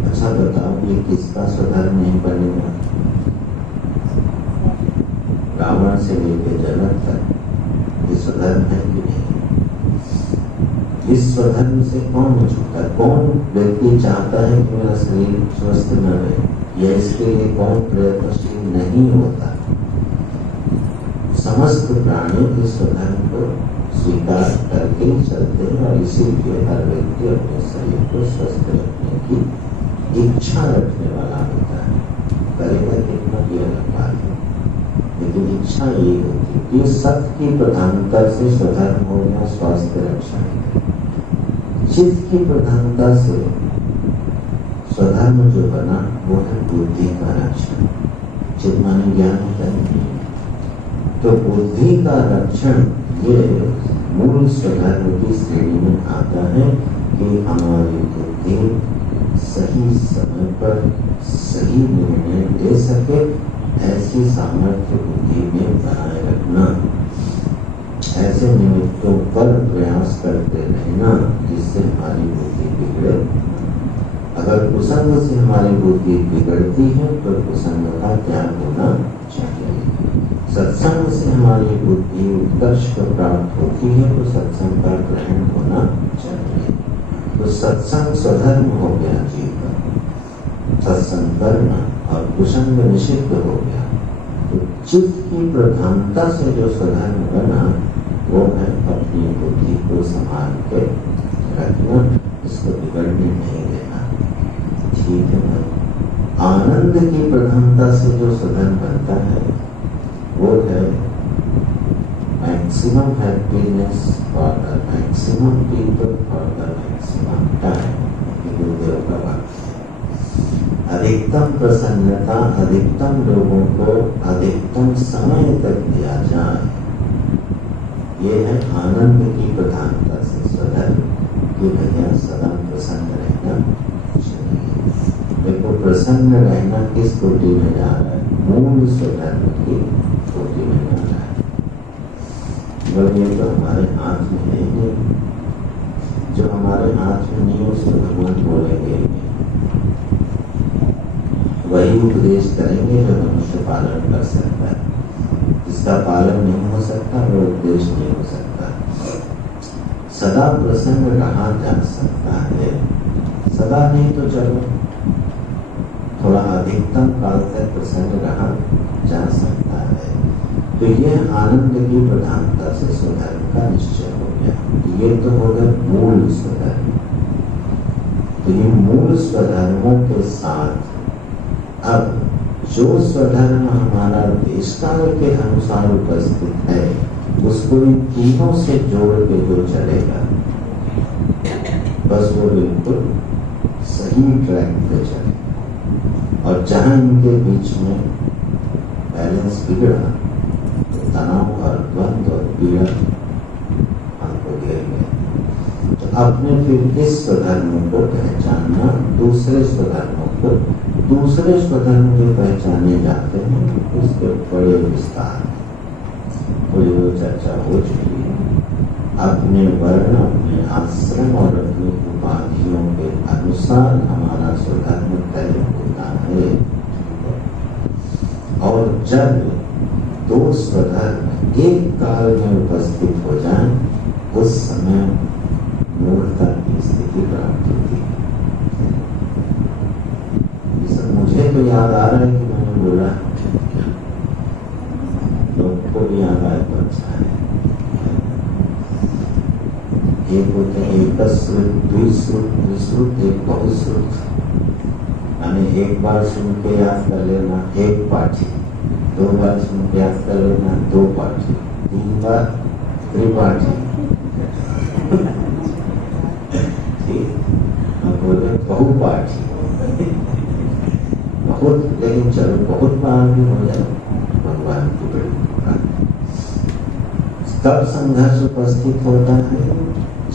अच्छा बताओ, ये किसका स्वधर्म नहीं बनेगा? रावण से लेकर जनक तक ये स्वधर्म है कि नहीं? इस स्वधर्म से कौन नहीं छूटता? कौन व्यक्ति चाहता है कि मेरा शरीर स्वस्थ न रहे, या इसके लिए कौन प्रयत्नशील नहीं होता? समस्त प्राणी इस स्वधर्म को स्वीकार करके चलते हैं, और इसीलिए हर व्यक्ति अपने शरीर को स्वस्थ रखने की इच्छा रखने वाला होता है। करेगा कितना भी अलग बात है, लेकिन इच्छा ये होती है कि सत्य की प्रधानता से स्वधर्म हो गया स्वास्थ्य रक्षा, चित्त की प्रधानता से स्वधर्म जो बना वो है बुद्धि का रक्षण। चित्त माने ज्ञान होता है, तो बुद्धि का रक्षण ये मूल स्वधर्म की श्रेणी में आता है कि हमारी बुद्धि सही समय पर सही निर्णय ले सके, ऐसी सामर्थ्य बुद्धि में बनाए रखना, ऐसे निमित्तों पर प्रयास करते रहना जिससे हमारी बुद्धि बिगड़े। अगर कुसंग से हमारी बुद्धि बिगड़ती है तो कुसंग का त्याग होना चाहिए। सत्संग से हमारी बुद्धि उत्कर्ष को प्राप्त होती है तो सत्संग का ग्रहण होना चाहिए। तो सत्संग स्वधर्म हो गया जीव का, सत्संग करना, और कुसंग निषिद्ध हो गया। तो चित्त की प्रधानता से जो स्वधर्म बना वो है अपनी बुद्धि को संभाल के रखना, इसको बिगड़ने नहीं देना। ठीक है ना? आनंद की प्रधानता से जो स्वधर्म बनता है वो है maximum happiness for the maximum people for the maximum time. गुरुदेव का वाक्य है। अधिकतम प्रसन्नता अधिकतम लोगों को अधिकतम समय तक दिया जाए, ये है आनंद की प्रधानता से स्वधर्म कि भैया सदा प्रसन्न रहना चाहिए। देखो प्रसन्न रहना किस कोटि में जा रहा है? मूल स्वधर्म की कोटि में जा रहा है। ये तो हमारे हाथ में नहीं है, जो हमारे हाथ में नहीं है उसको भगवान बोलेंगे, वही उपदेश करेंगे जो मनुष्य पालन कर सकता है। जिसका पालन नहीं हो सकता वो उपदेश नहीं हो सकता। सदा प्रसन्न रहा जा सकता है, सदा नहीं तो चलो थोड़ा अधिकतम काल तक प्रसन्न रहा जा सकता है। तो यह आनंद की प्रधानता से स्वधर्म का निश्चय हो गया। ये तो हो गया मूल स्वधर्म। तो ये मूल स्वधर्मों के साथ अब जो स्वधर्म हमारा देश काल के अनुसार उपस्थित है उसको इन तीनों से जोड़ के जो चलेगा बस वो बिल्कुल सही ट्रैक पे चलेगा। और जहां इनके बीच में बैलेंस बिगड़ा तो तनाव और द्वंद्व और पीड़ा हमको घेर गया। तो आपने फिर इस स्वधर्म को पहचानना, दूसरे स्वधर्मों को, दूसरे स्वधर्म जो पहचाने जाते हैं उसके बड़े विस्तार वो चर्चा हो चुकी है। अपने वर्ण, अपने आश्रम और अपनी उपाधियों के अनुसार हमारा स्वधर्म तय होता है। और जब दो स्वधर्म एक काल में उपस्थित हो जाएं, उस समय मूर्खता की स्थिति प्राप्त होती है। मुझे तो याद आ रहा है कि मैंने बोला, लोग को भी याद आए तो अच्छा है। एक होते हैं एकश्रुत, द्विश्रुत, त्रिश्रुत, एक बहुश्रुत। यानी एक बार सुन के याद कर लेना एक पाठी, दो बार सुन के याद कर लेना दो पाठी, तीन बार त्रिपाठी। ठीक, हम बोले बहुपाठी, बहुत, लेकिन चलो बहुत बार भी हो जाए भगवान की बड़ी कृपा। तब संघर्ष उपस्थित होता है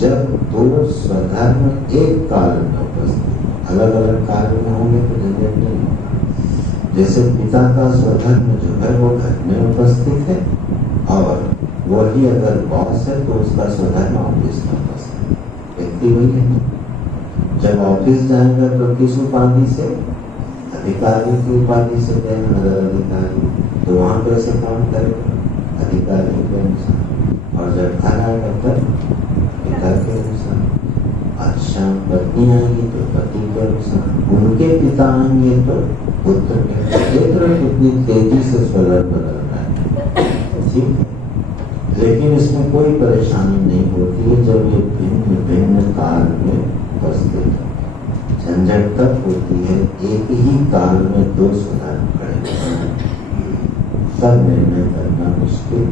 जब दो स्वधर्म एक काल में उपस्थित हो। अलग अलग काल में होंगे तो झंझट नहीं होगा। जैसे पिता का स्वधर्म जो है वो घर में उपस्थित है, और वही अगर बॉस है तो उसका स्वधर्म ऑफिस में उपस्थित है। व्यक्ति वही है। जब ऑफिस जाएगा तो किस उपाधि से? अधिकारी की उपाधि से जाएगा, नगर अधिकारी, तो वहां कैसे काम करेगा? अधिकारी के अनुसार। और जब घर आएगा तब पिता के अनुसार। अच्छा, पत्नी आएगी तो पति के अनुसार, उनके पिता आएंगे तो पुत्र के। देख रहे कितनी तेजी से स्वधर्म बदल रहा है। ठीक है, लेकिन इसमें कोई परेशानी नहीं होती है जब ये भिन्न भिन्न काल में उपस्थित है। झंझट तब होती है एक ही काल में दो स्वधर्म खड़े, तब निर्णय करना मुश्किल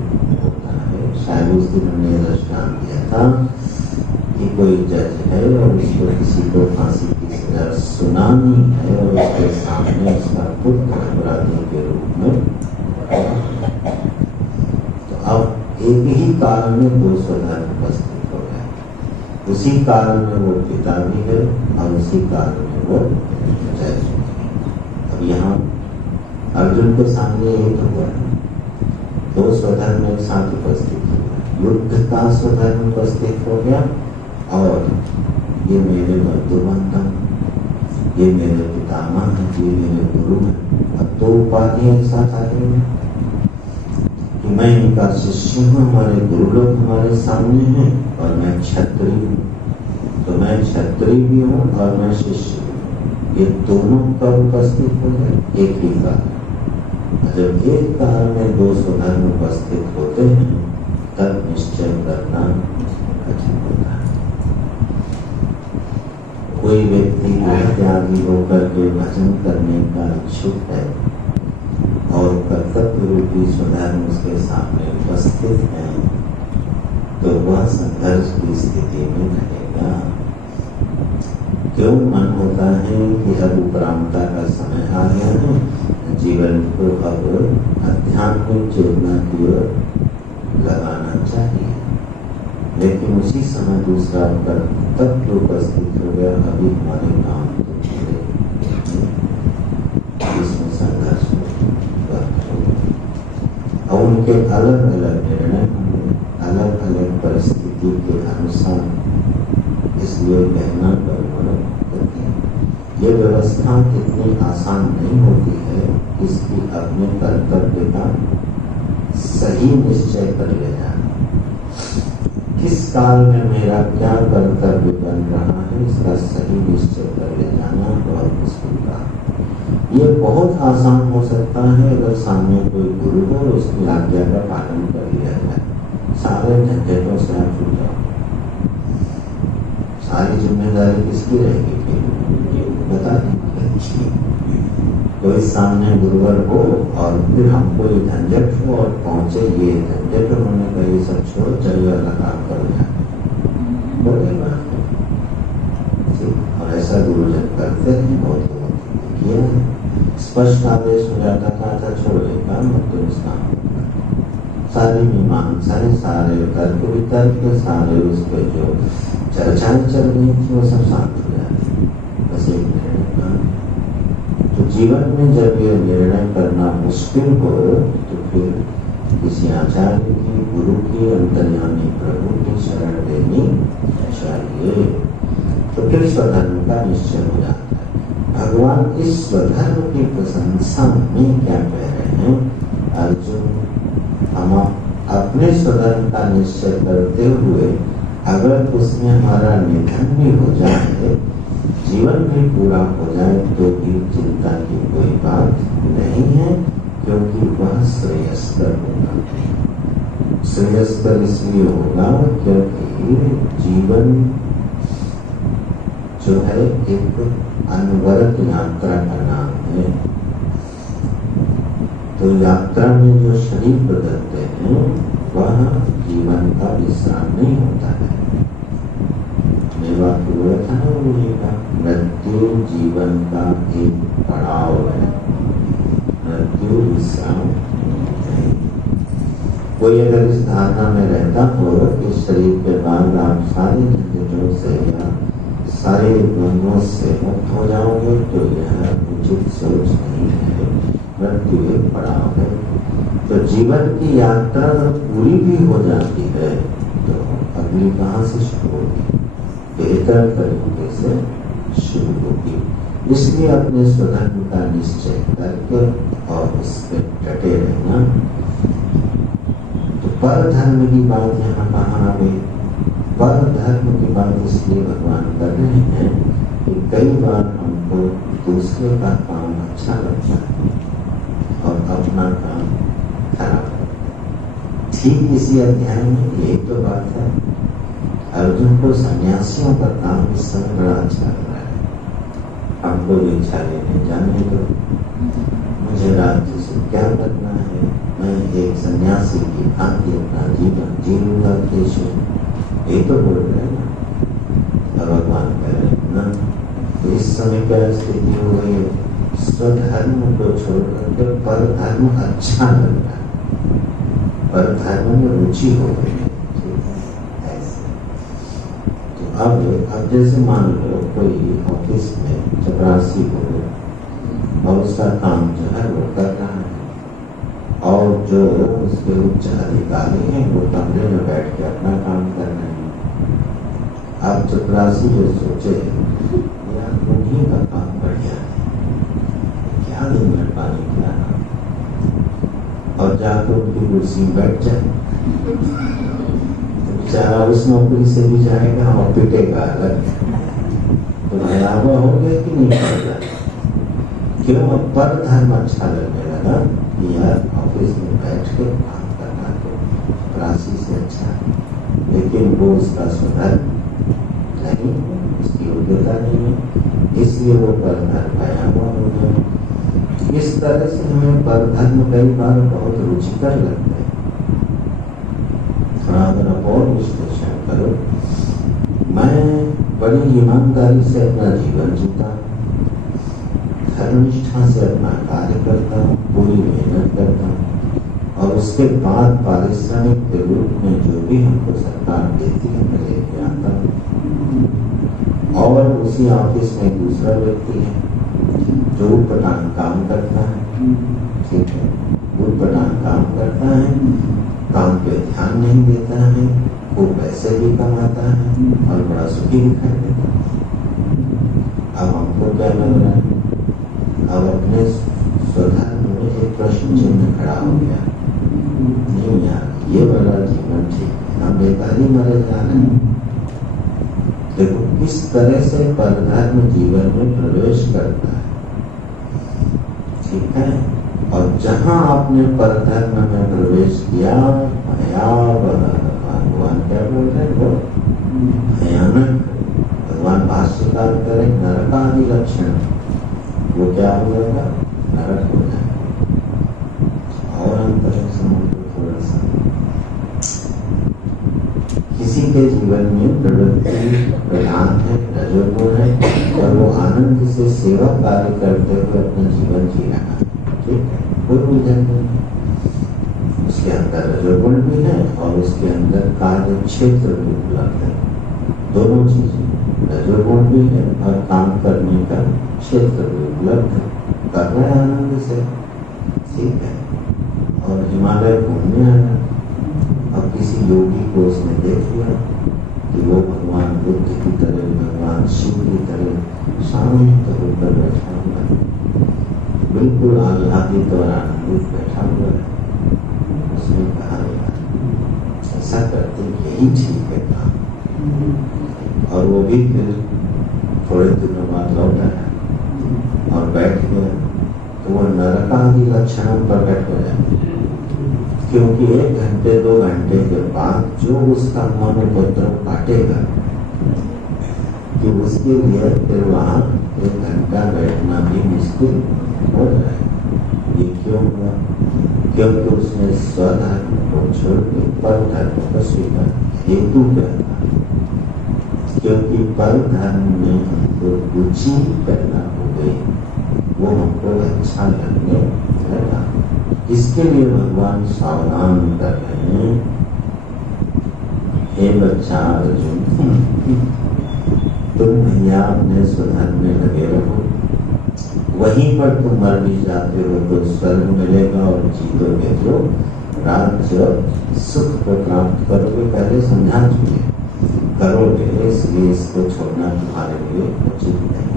होता है। शायद उस दिन हमने दृष्टांत दिया था कि कोई जज है और उसको किसी को फांसी की सजा सुनानी है, और उसके सामने उसका पुत्र अपराधी के रूप में। तो अब एक ही काल में दो स्वधर्म उपस्थित हो गए। उसी काल में वो पिता भी है और उसी काल में वो जज भी है। अब यहाँ अर्जुन के सामने यही तो हुआ है, दो स्वधर्म एक साथ उपस्थित हुआ। युद्ध का स्वधर्म उपस्थित हो गया, और ये मेरे बंधु, ये मेरे पितामह, ये मेरे गुरु हैं। अब दो उपाधि एक साथ आ गई है कि मैं इनका शिष्य हूँ, हमारे गुरु लोग हमारे सामने हैं, और मैं क्षत्रिय हूँ। तो मैं क्षत्रिय भी हूँ और मैं शिष्य हूँ। ये दोनों कब उपस्थित हो गए? एक ही काल। जब एक काल में दो स्वधर्म उपस्थित होते हैं तब निश्चय करना कठिन होता है। कोई व्यक्ति त्यागी होकर के भजन करने का इच्छुक है और कर्तव्य रूपी स्वधर्म उसके सामने उपस्थित है, तो वह संघर्ष की स्थिति में रहेगा। क्यों मन होता है कि अब उपरामता का समय आ गया है, जीवन को अब आध्यात्मिक चेतना की ओर लगाना चाहिए, लेकिन उसी समय दूसरा कर्तव्य उपस्थित हो गया। अभी हमारे काम इसमें संघर्ष और उनके अलग अलग निर्णय होंगे, अलग अलग परिस्थिति के अनुसार। इसलिए कहना गड़बड़ होती है। ये व्यवस्था इतनी आसान नहीं होती है, इसकी अपने कर्तव्य का सही निश्चय कर ले जाना। किस काल में मेरा क्या कर्तव्य बन रहा है, इसका सही निश्चय कर ले जाना बहुत मुश्किल काम। ये बहुत आसान हो सकता है अगर सामने कोई गुरु हो और उसकी आज्ञा का पालन कर लिया जाए। सारे झंझटों से आप छूट जाओ। सारी जिम्मेदारी किसकी रहेगी? बता दीजिए। कोई सामने गुरुवर हो और फिर हमको ये झंझट हो और पहुंचे ये झंझट, उन्होंने कहा ये सब छोड़, चलिए वाला काम करो जाए, बोलेगा। और ऐसा गुरुजन करते हैं, बहुत किया है। स्पष्ट आदेश हो जाता था, छोड़ेगा मत तुम इस काम को। सारी मीमांसाएं, सारे तर्क वितर्क, सारे उस पर जो चर्चाएं चल रही थी वो सब शांत हो जाती। बस एक निर्णय। तो जीवन में जब ये निर्णय करना मुश्किल हो तो फिर किसी आचार्य की, गुरु की, अंतर्यामी प्रभु की शरण लेनी चाहिए। तो फिर स्वधर्म का निश्चय हो जाता है। भगवान इस स्वधर्म की प्रशंसा में क्या कह रहे हैं? अर्जुन, हम अपने स्वधर्म का निश्चय करते हुए अगर उसमें हमारा निधन भी हो जाए, जीवन भी पूरा हो जाए, तो भी चिंता की कोई बात नहीं है, क्योंकि वह श्रेयस्कर होगा। श्रेयस्कर इसलिए होगा क्योंकि जीवन जो है एक अनवरत यात्रा का नाम है। तो यात्रा में जो शरीर बदलते हैं वह जीवन का विश्राम नहीं होता है। मेरा पूरा था ना बोलिएगा, मृत्यु जीवन का एक पड़ाव है, मृत्यु विश्राम नहीं। कोई अगर इस धारणा में रहता हो कि शरीर के बाद आप सारे झंझटों से या सारे द्वंद्वों से मुक्त हो जाओगे, तो यह उचित सोच नहीं है। मृत्यु एक पड़ाव है। तो जीवन की यात्रा पूरी भी हो जाती है तो अगली कहाँ से शुरू होगी? बेहतर तरीके से शुरू होगी। इसलिए अपने स्वधर्म का निश्चय करके और उस पर डटे रहना। तो पर धर्म की बात यहाँ कहाँ आ गई? पर धर्म की बात इसलिए भगवान कर रहे हैं कि कई बार हमको दूसरे का काम अच्छा लगता है और अपना काम खराब। ठीक इसी अध्याय में यही तो बात है। अर्जुन को सन्यासियों का काम इस समय बड़ा अच्छा लग रहा है। हमको इच्छा लेने जाने दो, मुझे राज्य से क्या करना है, मैं एक सन्यासी की भांति अपना जीवन जी लूंगा। ये तो बोल रहे हैं ना। और भगवान कह रहे हैं ना, तो इस समय क्या स्थिति हो गई है? स्वधर्म को छोड़ करके पर धर्म अच्छा लग रहा है, पर धर्म में रुचि हो गई है। अब जैसे मान लो कोई ऑफिस में चपरासी हो और उसका काम जो है वो कर रहा है और जो उसके उच्च अधिकारी हैं वो कमरे में बैठ के अपना काम कर रहे हैं। अब चपरासी जो सोचे यार उन्हीं का काम बढ़िया है, क्या दिन भर पानी पिलाना, और जाकर उनकी कुर्सी में बैठ जाए। बेचारा उस नौकरी से भी जाएगा और पिटेगा अलग। तो भयावह हो गया कि नहीं पड़ जाता? क्यों? अब पर धर्म अच्छा लगने लगा कि यार ऑफिस में बैठ के काम करना तो राशि से अच्छा है, लेकिन वो उसका स्वधर्म नहीं, उसकी योग्यता नहीं है, इसलिए वो पर धर्म भयावह हो गया। इस तरह से हमें पर धर्म कई बार बहुत रुचिकर लगता है। थोड़ा अगर आप और विश्लेषण करो, मैं बड़ी ईमानदारी से अपना जीवन जीता, धर्मनिष्ठा से अपना कार्य करता हूँ, पूरी मेहनत करता हूँ और उसके बाद पारिश्रमिक के रूप में जो भी हमको सरकार देती है मैं लेके आता हूँ। और उसी ऑफिस में दूसरा व्यक्ति है जो उटपटांग काम करता है, ठीक है, उटपटांग काम करता है, काम पे ध्यान नहीं देता है, वो पैसे भी कमाता है और बड़ा सुखी दिखाई देता है। अब हमको क्या लग रहा है? अब अपने स्वधर्म में एक प्रश्न चिन्ह खड़ा हो गया, नहीं यार ये वाला जीवन ठीक है, हम बेकार ही मरे जा रहे हैं। देखो किस तरह से परधर्म जीवन में प्रवेश करता है, ठीक है। और जहां आपने परधर्म में प्रवेश किया, भगवान क्या बोल रहे हैं? वो भयानक, भगवान भाष्यकार करें नरकादि लक्षण, वो क्या हो जाएगा? नरक हो जाएगा। और अंतर समुद्र थोड़ा सा किसी के जीवन में प्रवृत्ति प्रधान है, रजोगुण है, और वो आनंद से सेवा कार्य करते हुए अपना जीवन जी रहा है, ठीक है, कोई उलझन नहीं। उसके अंदर रजोगुण भी है और उसके अंदर कार्य क्षेत्र भी उपलब्ध है, दोनों चीजें, रजोगुण भी है और काम करने का क्षेत्र भी उपलब्ध है, कर रहे हैं आनंद से, ठीक है। और हिमालय घूमने आया, अब किसी योगी को उसने देख लिया कि वो भगवान बुद्ध की तरह, भगवान शिव की तरह शांत होकर बैठा हुआ है, बिल्कुल आह्लादित और आनंदित बैठा हुआ है। उसने कहा यार ऐसा करते यही ठीक है काम, और वो भी फिर थोड़े दिनों बाद लौट आया और बैठ गया, तो वो नरकादि लक्षणों पर बैठ हो जाए, क्योंकि 1 घंटे 2 घंटे के बाद जो उसका मनोपद्रव काटेगा कि उसके लिए फिर वहाँ 1 घंटा बैठना भी मुश्किल हो जाएगा। ये क्यों हुआ? क्योंकि उसने स्वधर्म को छोड़ छोड़ के पर धर्म को स्वीकार। हेतु क्या था? क्योंकि पर धर्म में हमको रुचि पैदा हो गई, वो हमको अच्छा लगने लगा। इसके लिए भगवान सावधान कर रहे हैं, हे बच्चा अर्जुन, तुम भैया अपने स्वधर्म में लगे रहो, वहीं पर तुम मर भी जाते हो तो स्वर्ग मिलेगा और जीवोगे तो राज्य सुख को प्राप्त करोगे। पहले समझा चुके करोगे, इसलिए इसको छोड़ना तुम्हारे लिए उचित नहीं।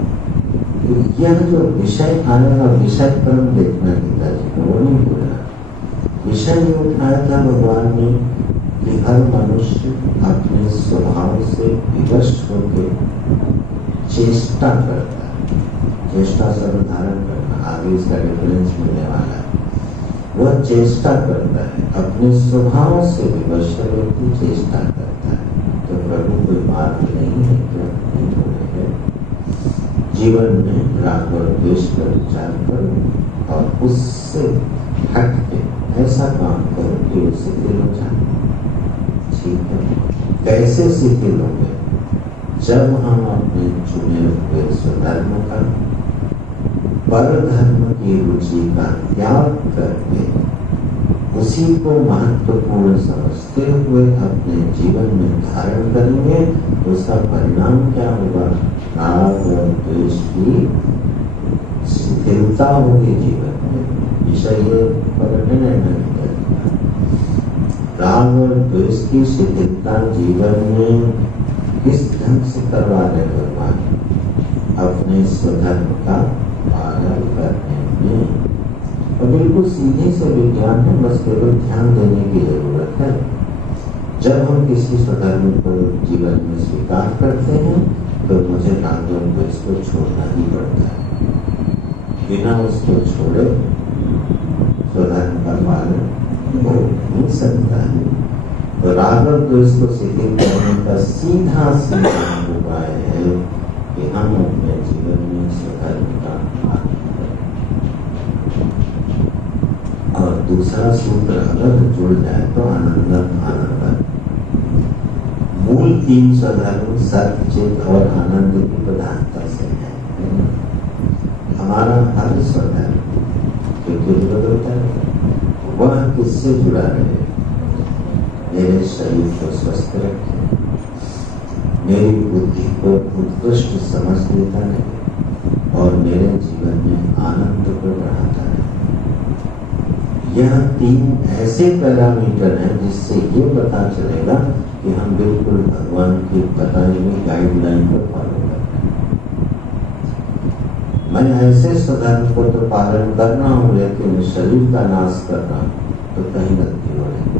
तो यह जो विषय आएगा, विषय कर्म देखना पिताजी को वो नहीं बोला। विषय ये उठाया था भगवान ने कि हर मनुष्य अपने स्वभाव से विवश होकर चेष्टा करता है। चेष्टा शब्द धारण करना, आगे इसका डिफरेंस मिलने वाला है। वह चेष्टा करता है, अपने स्वभाव से विवश व्यक्ति चेष्टा करता है। तो प्रभु कोई मार्ग नहीं है क्या? नहीं बोले है। जीवन में राग और द्वेष पर विचार करो और उससे हट के ऐसा काम करो कि उससे शिथिल हो जाए। ठीक है, कैसे शिथिल होंगे? जब हम अपने चुने हुए स्वधर्म का, पर धर्म की रुचि का त्याग करके उसी को महत्वपूर्ण समझते हुए अपने जीवन में धारण करेंगे, उसका परिणाम क्या होगा? राग और द्वेष की शिथिलता होगी जीवन में। विषय पकड़ने नहीं करेगा। राग और द्वेष की शिथिलता जीवन में किस ढंग से करवा रहे भगवान? अपने स्वधर्म का पालन करने में। और बिल्कुल सीधे से विज्ञान है, बस केवल ध्यान देने की जरूरत है। जब हम किसी स्वधर्म को जीवन में स्वीकार करते हैं तो मुझे राग और द्वेष को छोड़ना ही पड़ता है। बिना उसको छोड़े स्वधर्म का पालन हो नहीं सकता है। तो राग और द्वेष को शिथिल करने का सीधा उपाय है कि हम अपने जीवन में स्वधर्म का पालन करें। और दूसरा सूत्र अगर जुड़ जाए तो आनंदम आनंद। मूल तीन स्वधर्म सत्य, चित्त और आनंद की प्रधानता से है। हमारा हर स्वधर्म क्योंकि बदलता है, वह किससे जुड़ा रहे? मेरे शरीर को स्वस्थ रखे, मेरी बुद्धि को उत्कृष्ट समझ देता रहे और मेरे जीवन में आनंद को बढ़ाता रहे। यह तीन ऐसे पैरामीटर हैं जिससे ये पता चलेगा कि हम बिल्कुल भगवान की बताई हुई गाइडलाइन को फॉलो कर रहे हैं। मैं ऐसे स्वधर्म को तो पालन कर रहा हूँ, लेकिन शरीर का नाश कर रहा हूँ तो कहीं गलती हो रही,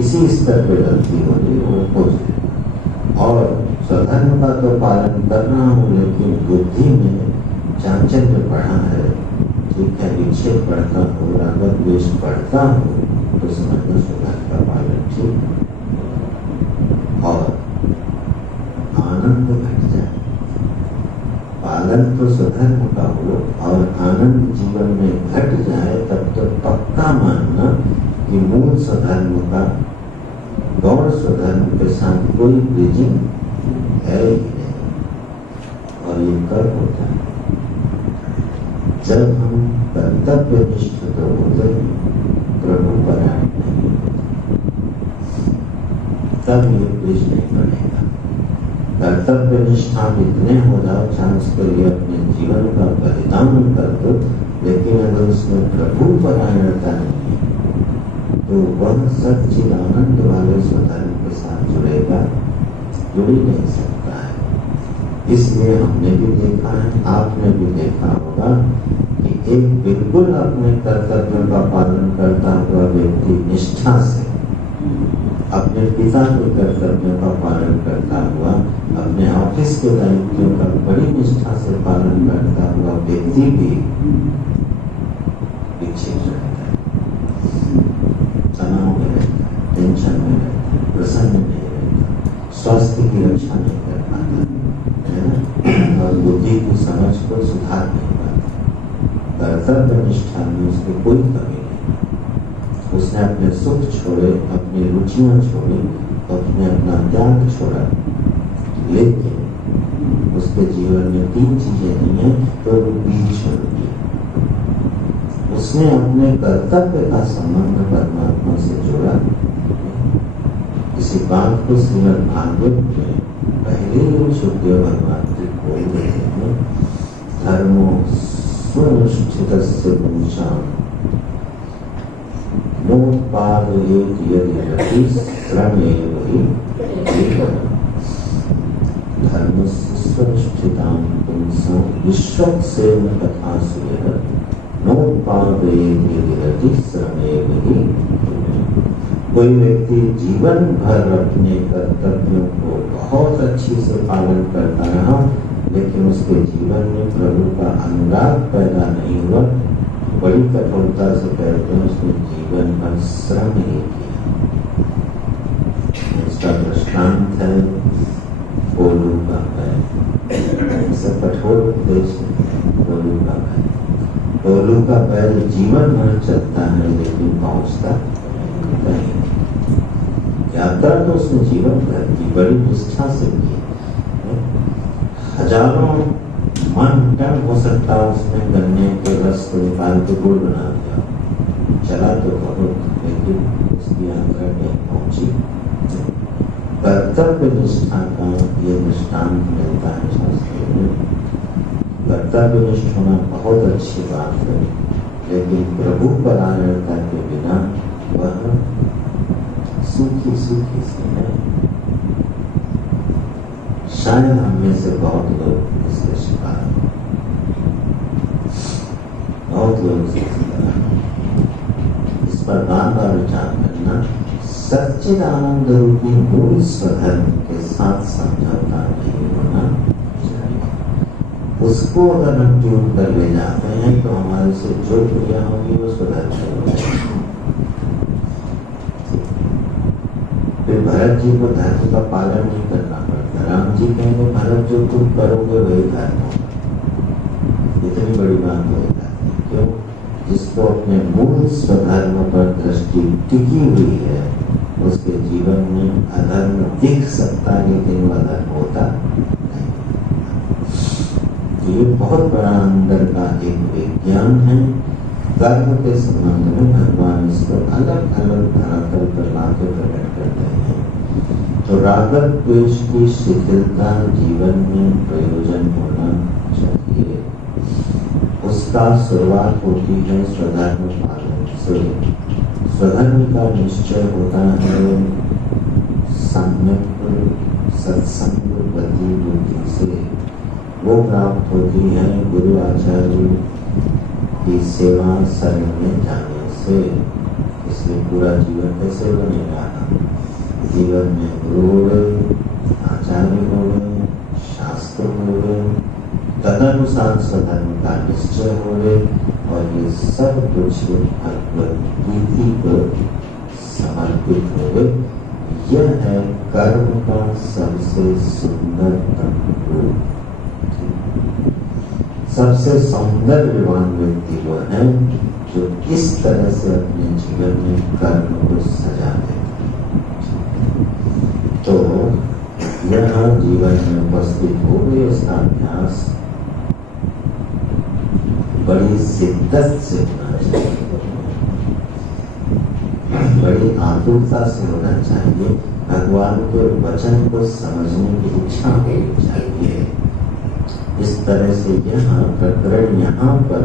इसी स्तर पे गलती हो रही, वो खोज रही। और स्वधर्म का तो पालन कर रहा हूँ, लेकिन बुद्धि में चांचल्य बढ़ा है, ठीक है, विक्षेप बढ़ता हो, राग द्वेष बढ़ता हो, तो समझना स्वधर्म का पालन ठीक है। और आनंद घट जाए, पालन तो स्वधर्म का हो और आनंद जीवन में घट जाए, तब तो पक्का मानना कि मूल स्वधर्म का गौण स्वधर्म के साथ कोई ब्रिजिंग है ही नहीं। और ये कब होता है? जब हम कर्तव्यनिष्ठ तो होते हैं, प्रभु परायण नहीं, तब ये ब्रिज नहीं बनेगा। कर्तव्य निष्ठा इतने हो जाओ, चांस के लिए अपने जीवन का बलिदान कर दो, लेकिन अगर उसमें प्रभु परायणता नहीं है तो वह सच्चिद आनंद वाले स्वधर्म के साथ जुड़ेगा, जुड़ ही नहीं सकता है। इसलिए हमने भी देखा है, आपने भी देखा होगा कि एक बिल्कुल अपने कर्तव्यों का पालन करता हुआ व्यक्ति निष्ठा से, अपने पिता के कर्तव्यों का पालन करता हुआ, अपने ऑफिस के दायित्वों का बड़ी निष्ठा से पालन करता हुआ व्यक्ति भी विक्षिप्त रहता है, तनाव में रहता है, टेंशन में रहता है, प्रसन्न नहीं रहता, स्वास्थ्य की रक्षा नहीं कर पाता है ना, और बुद्धि की समझ को सुधार नहीं पाता। कर्तव्य निष्ठा में उसकी कोई कमी नहीं। उसने अपने सुख छोड़े, अपनी रुचियां छोड़ी, उसने अपना त्याग छोड़ा, लेकिन उसके जीवन में 3 चीजें नहीं है तो वो बीज छोड़ दिया। उसने अपने कर्तव्य का संबंध परमात्मा से जोड़ा। इसी बात को श्रीमद् भागवत में पहले ही सुखदेव भगवान जी बोल रहे हैं, धर्मो स्वनुष्ठितस्य पुंसाम् नोत्पादयेत् यदि रति श्रमेव हि केवलम्। धर्मस्य स्वनुष्ठितां पुंसां विश्वक्सेन तथा श्रेयः नोत्पादयेत् यदि रति श्रमेव हि केवलम्। कोई व्यक्ति जीवन भर अपने कर्तव्यों को बहुत अच्छी से पालन करता रहा, लेकिन उसके जीवन में प्रभु का अनुराग पैदा नहीं हुआ, बड़ी कठोरता से कहते हैं उसने जीवन भर श्रम नहीं किया। इसका दृष्टांत है कोलू का पैर। सब कठोर उपदेश कोलू का पैर। कोलू का पैर जीवन भर चलता है लेकिन पहुंचता नहीं। यात्रा तो उसने जीवन भर की बड़ी निष्ठा से की, हजारों मन टन हो सकता उसने गन्ने के रस को निकाल के गुड़ बना दिया, चला तो बहुत, लेकिन उसकी यात्रा कहीं पहुंची। कर्तव्य निष्ठा का ये दृष्टांत मिलता है शास्त्रों में। कर्तव्य निष्ठ होना बहुत अच्छी बात है, लेकिन प्रभु परायणता के बिना वह सूखी सूखी सी है। शायद हमें से बहुत लोग इसके शिकार, बहुत लोग इस पर बार बार विचार करना। सच्चिदानंद रूपी मूल स्वधर्म के साथ समझौता नहीं होना चाहिए। उसको अगर हम ट्यून कर ले जाते हैं तो हमारे से जो क्रिया होगी वो स्वधर्म नहीं होगी। फिर भरत जी को धर्म का पालन नहीं करना पड़ता। राम जी कहेंगे भरत जो तुम करोगे वही धर्म होगा। इतनी बड़ी बात हो जाती है। क्यों? जिसको अपने मूल स्वधर्म पर दृष्टि टिकी हुई है, उसके जीवन में अधर्म दिख सकता है लेकिन वह धर्म होता नहीं। ये बहुत बड़ा अंदर का एक विज्ञान है। कर्म के संबंध में भगवान इसको अलग अलग धरातल पर लाके प्रकट करते हैं। तो राग द्वेष की शिथिलता जीवन में प्रयोजन होना चाहिए। उसका शुरुआत होती है स्वधर्म पालन से। स्वधर्म का निश्चय होता है सम्यक सत्संग गति बुद्धि से। वो प्राप्त होती है गुरु आचार्य की सेवा शरण में जाने से। इसलिए पूरा जीवन कैसे बनेगा? जीवन में गुरु हो गए, आचार्य हो गए, शास्त्र हो गए, तदनुसार स्वधर्म का निश्चय हो गए, और ये सब कुछ भगवत प्रीति को समर्पित हो गए। यह है कर्म का सबसे सुंदरतम रूप। सबसे सौंदर्यवान व्यक्ति वो है जो इस तरह से अपने जीवन में कर्म को सजा देता है। तो यह जीवन में उपस्थित हो गए इसका अभ्यास बड़ी शिद्दत से होना चाहिए, बड़ी आतुरता से होना चाहिए। भगवान के वचन को समझने की इच्छा होनी चाहिए। इस तरह से यहाँ प्रकरण यहाँ पर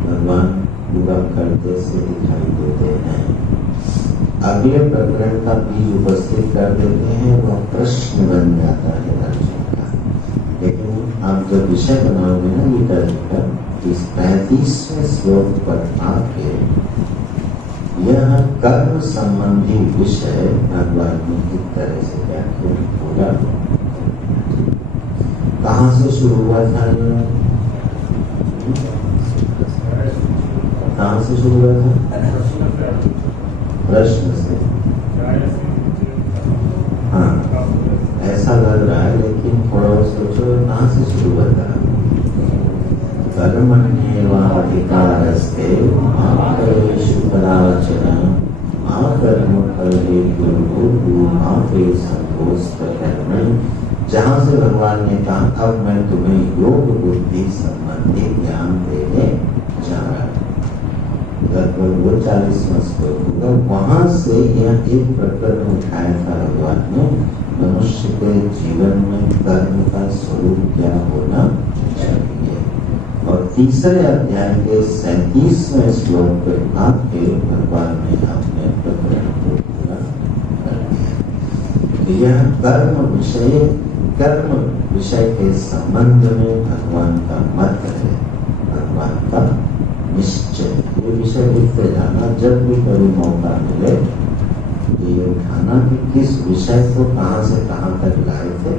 भगवान पूरा करते से दिखाई देते हैं। अगले प्रकरण का बीज उपस्थित कर देते हैं, वह प्रश्न बन जाता है अर्जुन का। लेकिन आप जब विषय बनाओगे ना गीता जी का, इस 35वें श्लोक पर आके यह कर्म संबंधी विषय भगवान ने किस तरह से क्या बोला, कहाँ से शुरू हुआ था? कहाँ से शुरू हुआ था? प्रश्न से। हाँ, ऐसा लग रहा है, लेकिन थोड़ा सोचो कहाँ से शुरू हुआ था? कर्मण्येवाधिकारस्ते मा फलेषु कदाचन कर्म फल हेतु पे संतोष करना। जहाँ से भगवान ने कहा अब मैं तुम्हें योग बुद्धि संबंधी ज्ञान देने जा रहा हूँ, लगभग वो 40वां श्लोक होगा। वहां से यह एक प्रकरण उठाया था भगवान ने, मनुष्य के जीवन में कर्म का स्वरूप क्या होना चाहिए। और तीसरे अध्याय के 37वें श्लोक पे आके भगवान ने अपने प्रकरण को पूरा कर दिया। यह कर्म विषय के संबंध में भगवान का मत है, भगवान का निश्चय। ये विषय लिखते जाना, जब भी कभी मौका मिले ये उठाना कि किस विषय को कहाँ से कहाँ तक लाए थे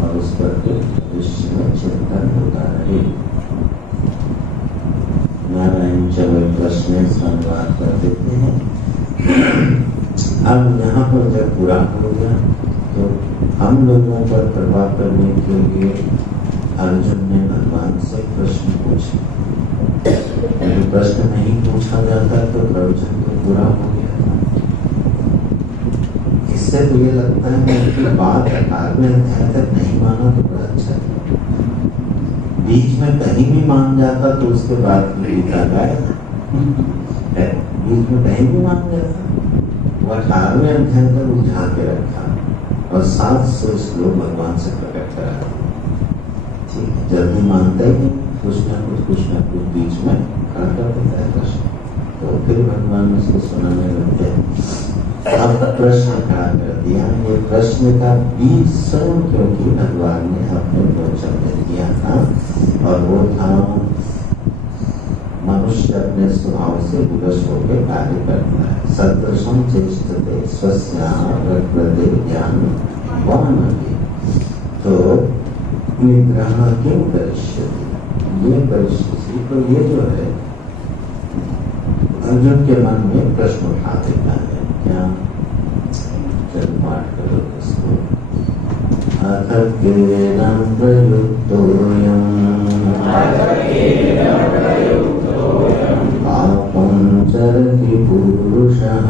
और उस पर के भविष्य में चिंतन होता रहे। नारायण चलो प्रश्न संवाद कर देते हैं। अब यहाँ पर जब पूरा हो गया तो हम लोगों पर प्रभाव करने के लिए अर्जुन ने भगवान से प्रश्न पूछे। यदि प्रश्न नहीं पूछा जाता तो प्रवचन तो पूरा हो गया। इससे तो ये लगता है कि बात 18वें अध्याय तक नहीं माना तो बड़ा अच्छा है। बीच में कहीं भी मान जाता तो उसके बाद की गीता गाय, बीच में कहीं भी मान जाता वो 18वें अध्याय तक उठा के रखा और 700 श्लोक भगवान से प्रकट करा। ठीक है, जल्दी मानता ही नहीं, कुछ ना कुछ बीच में खड़ा कर देता है प्रश्न, तो फिर भगवान उसको सुनाने लगते हैं। अब प्रश्न खड़ा कर दिया, ये प्रश्न का बीज स्वयं क्योंकि भगवान ने अपने वचन में दिया था और वो था मनुष्य अपने स्वभाव से विवश होकर कार्य करता है। सदृशं चेष्टते स्वस्याकृते ज्ञानवानपि तो निग्रह किं करिष्यति। ये परिस्थिति तो ये जो है अर्जुन के मन में प्रश्न उठा देता है। क्या चल पाठ करो इसको। अथ केनं प्रयुक्तोऽयं पापं चरति पुरुषः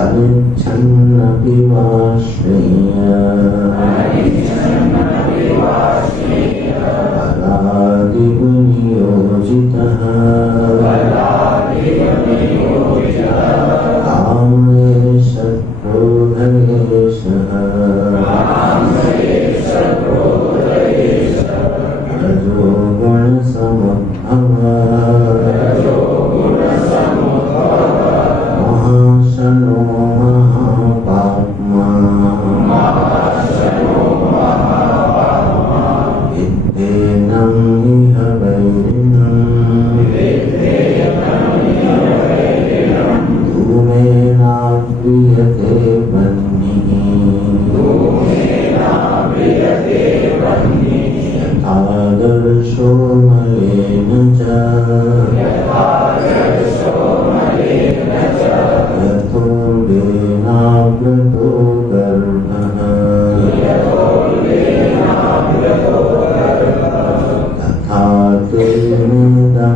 अनिच्छन्नपि वा परादिविनियोजितः कामयेष क्रोधयेषः महाशनो महापाप्मा विद्येनं इह वैरिणम् धूमेनाव्रियते वह्निः यथादर्शो मलेन च यथोल्बेनावृतो गर्भः तथा तेनेदमावृतम्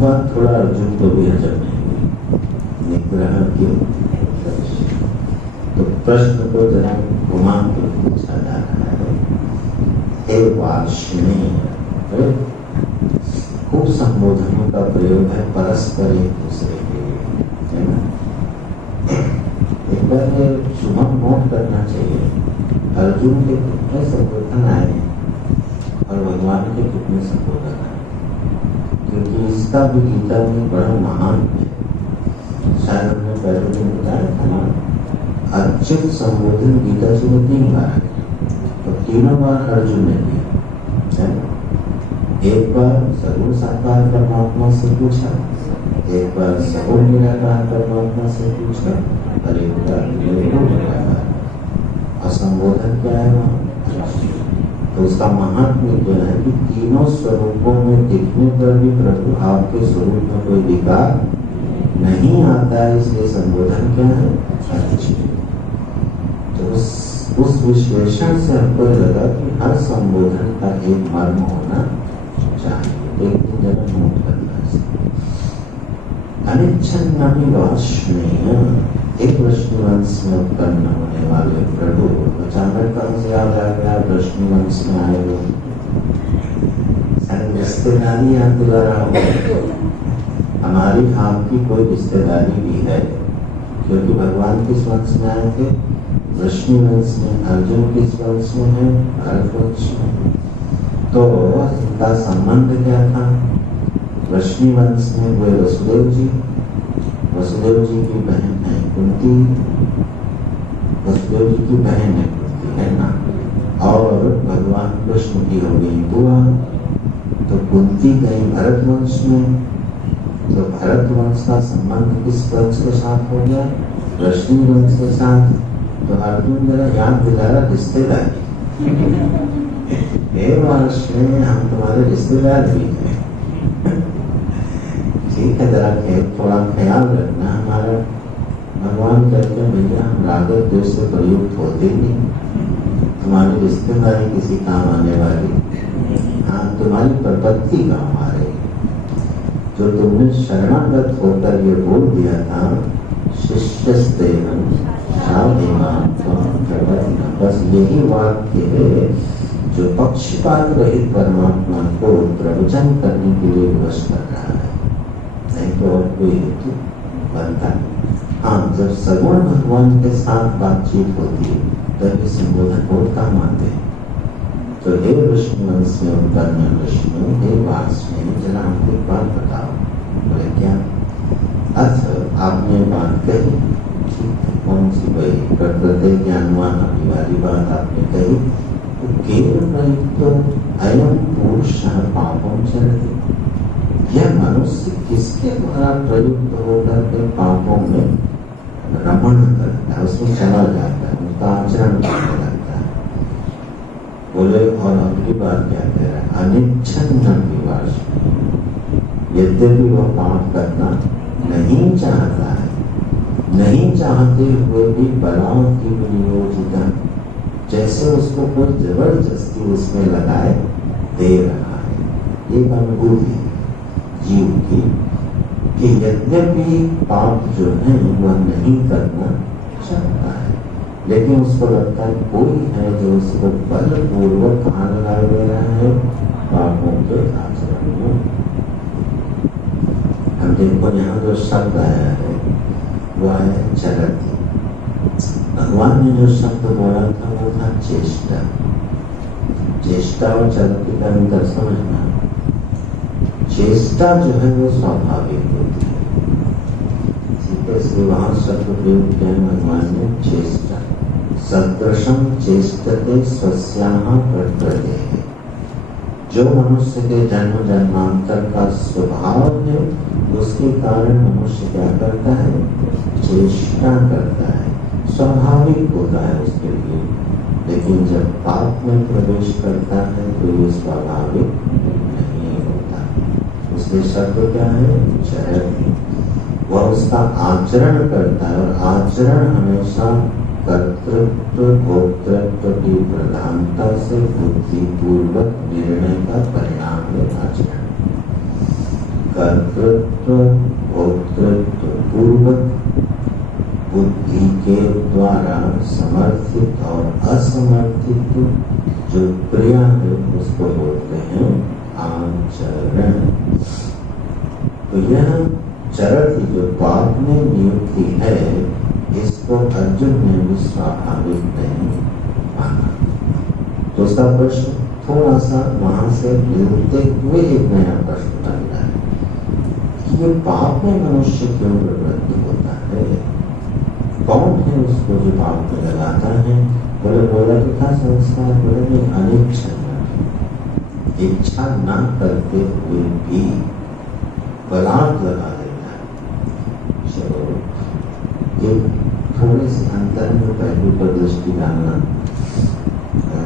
बात थोड़ा अर्जुन को भी हजम नहीं हुई। निग्रह क्यों? तो प्रश्न को जरा घुमा के पूछा जा रहा है। हे वार्ष्णेय, खूब संबोधनों का प्रयोग है परस्पर एक दूसरे के लिए, है ना। एक बार शुभम नोट करना चाहिए अर्जुन के कितने संबोधन आए और भगवान के कितने संबोधन आए, क्योंकि इसका भी गीता में बड़ा महान है। शायद हमने पहले दिन बताया था ना, अच्युत संबोधन गीता जी में 3 बार है और तीनों बार अर्जुन ने दिया है। एक बार सर्व साकार परमात्मा से पूछा, एक बार सर्व निराकार परमात्मा से पूछा और एक बार निर्गुण निराकार। और संबोधन क्या है वहाँ? तो उसका महात्म्य क्या है कि तीनों स्वरूपों में दिखने पर भी प्रभु आपके स्वरूप में कोई विकार नहीं आता है, इसलिए संबोधन क्या है? अच्छे। तो उस विश्लेषण से हमको लगा कि हर संबोधन का एक मर्म होना चाहिए। एक दिन जरा नोट करना है। अनिच्छन्नपि वाष्णेय, एक वृष्णिवंश में उत्पन्न होने वाले प्रभु अचानक कहाँ से याद आ गया? वृष्णिवंश में आए हो, रिश्तेदारी याद दिला रहा हूँ। हमारी आपकी कोई रिश्तेदारी भी है, क्योंकि भगवान किस वंश में आए थे? वृष्णिवंश में। अर्जुन किस वंश में है? भरतवंश में। तो इनका संबंध क्या था? वृष्णिवंश में हुए वसुदेव जी, वसुदेव जी की बहन है कुंती, वसुदेव जी की बहन है कुंती, है ना। और भगवान कृष्ण की हो गई बुआ, तो कुंती गई भरतवंश में। तो भरतवंश का संबंध किस वंश के साथ हो गया? वृष्णिवंश के साथ। तो अर्जुन जरा याद दिला रहा रिश्तेदारी। हे महर्षि, हम तुम्हारे रिश्तेदार भी हैं। ठीक है, जरा थोड़ा ख्याल रखना हमारा। भगवान कहते हैं भैया हम रागत द्वेष से प्रयुक्त होते नहीं, तुम्हारी रिश्तेदारी किसी काम आने वाली। हाँ, तुम्हारी प्रपत्ति काम आ रही। जो तुमने शरणागत होकर ये बोल दिया था, शिष्यस्तेन शावदेवान् त्वं प्रपद्येन, बस यही वाक्य है जो पक्षपात रहित परमात्मा को प्रवचन करने के लिए विवश कर रहा है, नहीं तो और कोई हेतु बनता नहीं। हाँ, जब सगुण भगवान के साथ बातचीत होती है तब ये संबोधन बहुत काम आते हैं। तो हे विष्णुवंश में उत्पन्न विष्णु, हे वाष्णेय, जरा हमको एक बात बताओ। बोले क्या? अच्छा, आपने बात कही, ठीक है, कौन सी भाई? प्रकृति ज्ञानवान अभी वाली बात आपने कही। तो केवल तो अयम पुरुष पापम चलते, यह मनुष्य किसके द्वारा प्रयुक्त होकर के पापों में रमण करता है, उसमें चला जाता है, उसका आचरण करने लगता है। बोले और अगली बात क्या कह रहा है? अनिच्छन्नपि वाष्णेय, यद्यपि वह पाप करना नहीं चाहता है, नहीं चाहते हुए भी बलात् विनियोजिता, जैसे उसको कोई जबरदस्ती उसमें लगाए दे रहा है। एक अनुभूति जीव की कि यद्यपि पाप जो है वह नहीं करना चाहता है, लेकिन उसको लगता है कोई है जो उसको बलपूर्वक कहाँ लगा दे रहा है? पापों के आचरण में। हम देखो यहाँ जो शब्द आया है वह है चरति। भगवान ने जो शब्द बोला था वो था चेष्टा। चेष्टा और चरति का अंतर समझना। चेष्टा जो है वो स्वाभाविक होती है, ठीक है, इसलिए वहां शब्द प्रयोग किया भगवान ने चेष्टा। सदृशम चेष्टते स्वस्याः प्रकृतेः, जो मनुष्य के जन्म जन्मांतर का स्वभाव है उसके कारण मनुष्य क्या करता है? चेष्टा करता है, स्वाभाविक होता है उसके लिए। लेकिन जब पाप में प्रवेश करता है तो ये स्वाभाविक नहीं होता। उसके शब्द क्या है? चरति। वह उसका आचरण करता है, और आचरण हमेशा कर्तृत्व भोक्तृत्व की प्रधानता से बुद्धिपूर्वक निर्णय का परिणाम है आचरण। कर्तृत्व भोक्तृत्व पूर्वक बुद्धि के द्वारा समर्थित और असमर्थित जो क्रिया है उसको बोलते हैं आचरण। तो यह चरति जो पाप में नियुक्ति है, इसको अर्जुन ने भी स्वाभाविक नहीं माना। तो उसका प्रश्न थोड़ा सा वहां से मिलते हुए एक नया प्रश्न बन रहा है कि ये पाप में मनुष्य क्यों प्रवृत्त होता है? कौन है उसको जो पाप में लगाता है? बोले बोला तो था संस्कार, बोले नहीं, अनिच्छा, इच्छा न करते हुए भी बलात् लगा देता है। चलो ये थोड़े से अंतर में पहलू पर दृष्टि डालना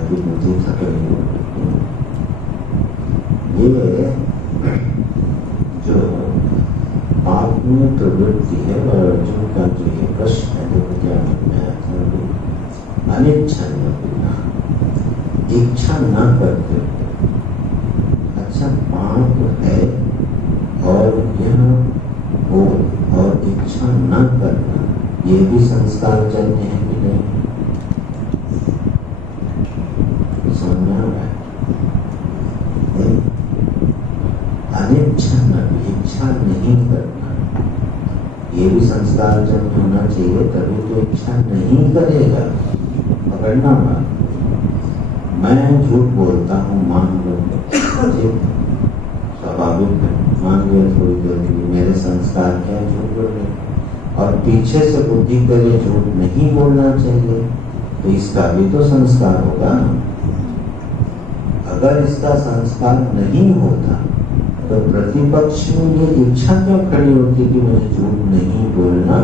कि मुझे थक रही हो। ये जो पाप में प्रवृत्ति है। और अर्जुन का जो ये प्रश्न है देखो क्या मैं अनिच्छा इच्छा न करते। अच्छा पाप है और यह हो और इच्छा न करना ये भी संस्कार जन्य है कि नहीं? समझ रहा है? अनिच्छा न इच्छा नहीं करना ये भी संस्कार जन्य होना चाहिए, तभी तो इच्छा नहीं करेगा। पकड़ना बात, मैं झूठ बोलता हूँ मान लो, स्वाभाविक है, मान लिया थोड़ी देर के लिए, मेरे संस्कार क्या झूठ बोलने, और पीछे से बुद्धि करे झूठ नहीं बोलना चाहिए, तो इसका भी तो संस्कार होगा। अगर इसका संस्कार नहीं होता तो प्रतिपक्ष में ये इच्छा क्यों खड़ी होती कि मुझे झूठ नहीं बोलना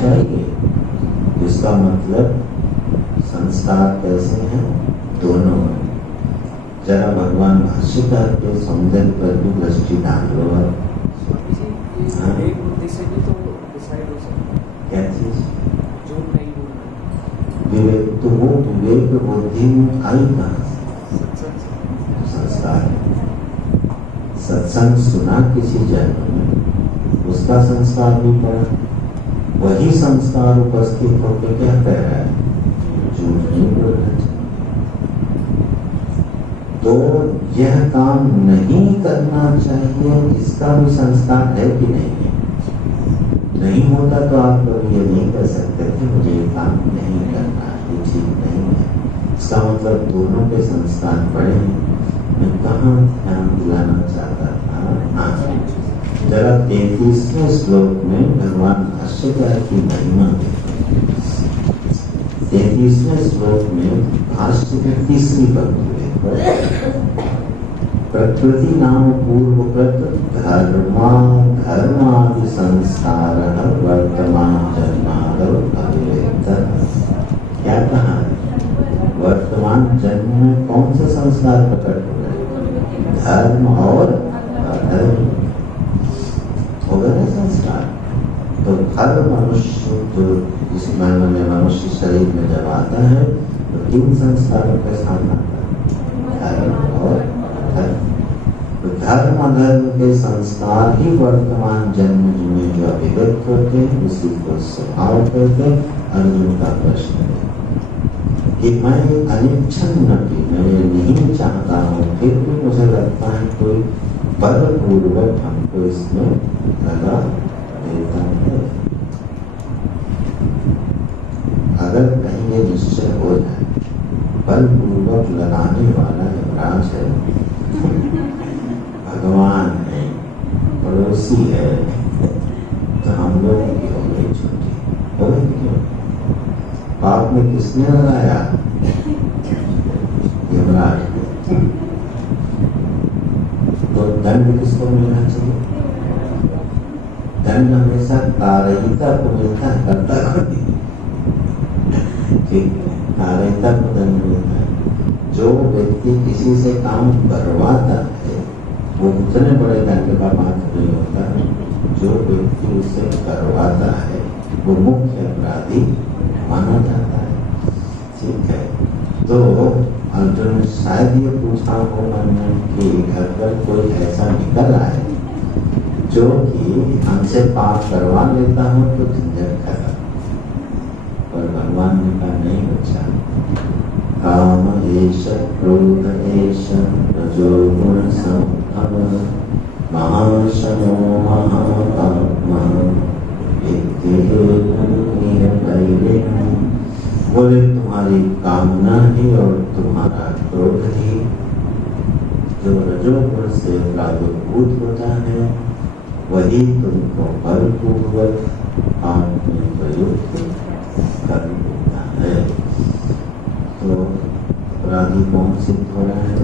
चाहिए? इसका मतलब संस्कार कैसे हैं? दोनों हैं। जरा भगवान भाष्यकार के सौंदर्य पर भी दृष्टि डाल लो। क्या चीज? विवेक तो वो विवेक बुद्धि में आई कहाँ से? संस्कार है। सत्संग सुना किसी जन्म में, उसका संस्कार भी पड़ा, वही संस्कार उपस्थित होकर क्या कह रहा है? झूठ नहीं बोलना चाहिए। तो यह काम नहीं करना चाहिए, इसका भी संस्कार है कि नहीं है? नहीं होता तो आप कभी ये नहीं कर सकते थे मुझे ये काम नहीं करना, ये ठीक नहीं है। इसका मतलब दोनों के संस्कार पड़े हैं। मैं कहाँ ध्यान दिलाना चाहता था? हाँ, जरा 33वें श्लोक में भगवान भाष्यकार की महिमा, 33वें श्लोक में भाष्य की तीसरी पंक्ति है, प्रकृति नाम पूर्वकृत धर्मादि संस्कार वर्तमान जन्मादौ अभिव्यक्तः। क्या कहा? वर्तमान जन्म में कौन से संस्कार प्रकट हो रहे? धर्म और अधर्म हो गए संस्कार। तो हर मनुष्य जो इस मानव में मनुष्य शरीर में जब आता है तो 3 संस्कारों के साथ आता है, धर्म और अधर्म। तो धर्म अधर्म के संस्कार ही वर्तमान जन्म में जो अभिव्यक्त होते हैं उसी को स्वभाव करके अर्जुन का प्रश्न है कि मैं अनिच्छन्नपि, मैं नहीं चाहता हूँ, फिर भी मुझे लगता है कोई बलपूर्वक हमको इसमें लगा देता है। अगर कहीं ये निश्चय हो जाए बलपूर्वक लगाने वाला यमराज है, भगवान है, पड़ोसी है, तो हम लोग की हो गई छुट्टी। हो गई क्यों? पाप में किसने लगाया? यमराज। तो दंड किसको मिलना चाहिए? दंड हमेशा कारयिता को मिलता है, कर्ता को नहीं। ठीक है, कारयिता को दंड मिलता है। जो व्यक्ति किसी से काम करवाता है वो उतने बड़े दंड का पात्र नहीं होता। जो व्यक्ति उसे करवाता है वो मुख्य अपराधी माना जाता है। ठीक है, तो अर्जुन शायद ये पूछा हो मन में कि अगर कोई ऐसा निकल आए जो कि हमसे पाप करवा लेता हूँ तो झंझट खत्म। पर भगवान ने कहा नहीं बच्चा, काम एष क्रोध एष रजोगुण संभव महाशनो महापाप्मा बोले तुम्हारी कामना ही और तुम्हारा क्रोध ही जो रजोगुण से प्रादुर्भूत होता है वही तुमको बलपूर्वक पाप में प्रयुक्त कर देता है। तो अपराधी कौन सिद्ध हो रहा है?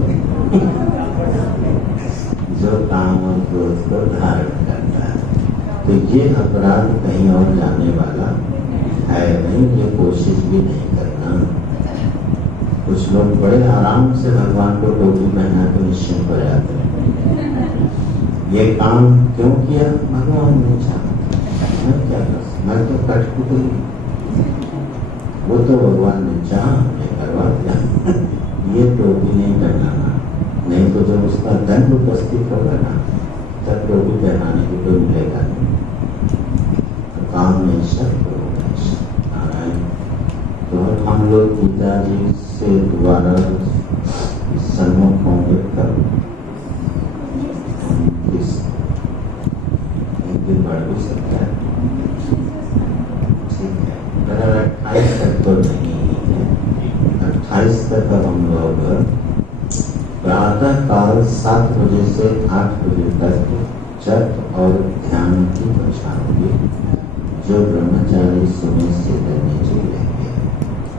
जो काम और क्रोध को धारण करता है। तो ये अपराध कहीं और जाने वाला है नहीं, ये कोशिश भी नहीं करना। कुछ लोग बड़े आराम से भगवान को टोपी पहना के निश्चिंत हो जाते हैं। ये काम क्यों किया? भगवान ने चाहा। मैं क्या कर सकता, मैं तो कठपुतली, वो तो भगवान ने चाहा मैं करवा दिया। ये तो भी नहीं करना ना, नहीं तो जब उसका दंड उपस्थित होगा ना तब टोपी पहनाने को कोई मिलेगा नहीं। तो काम नहीं शब्द नारायण। तो हम लोग पिताजी से दोबारा सम्मुख होंगे तब एक दिन बढ़ भी सकता है, ठीक है। पर 28 तक तो नहीं है, 28 तक हम लोग प्रातः काल 7 बजे से 8 बजे तक जप और ध्यान की कक्षा होगी, जो ब्रह्मचारी सुनिश्चित करने चाहिए,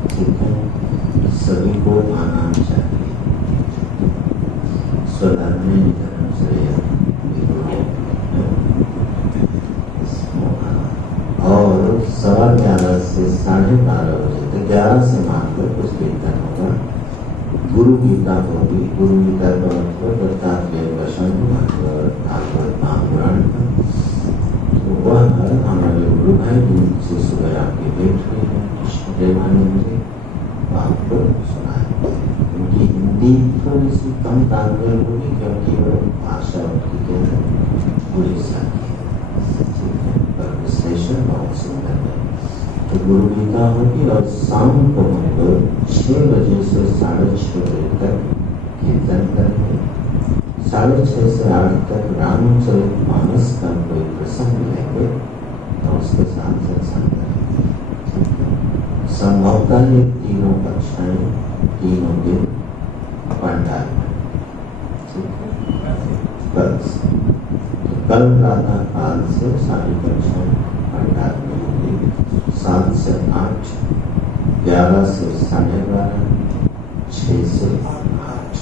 ठीक है। सभी को आना चाहिए। स्वधर्मे धर्म श्रेय, और 11:15 से 12:30 बजे तक, 11 से मानकर कुछ कीर्तन होगा। गुरु गीता होगी, गुरु गीता का मतलब दत्तात्रेय वचन भागवत महापुराण। तो वह हमारे गुरु भाई जिनसे सुबह आपकी भेंट हुई है, कृष्णदेवानंद जी, आपको सुनाएंगे। उनकी हिंदी थोड़ी सी कम तालमेल होगी क्योंकि वो भाषा उनकी उड़ीसा की है, पर विश्लेषण बहुत सुंदर है। तो गुरु गीता होगी और शाम को हम लोग 6 बजे से 6:30 बजे तक कीर्तन करेंगे। 6:30 से 8 तक रामचरितमानस का कोई प्रसंग लेंगे और उसके साथ सत्संग करेंगे। संभवतः ये तीनों कक्षाएं तीनों दिन पंडाल में, बस। तो कल प्रातः काल से सारी कक्षाएं पंडाल में होगी, 7 से 8, 11 से 12:30, 6 से 8।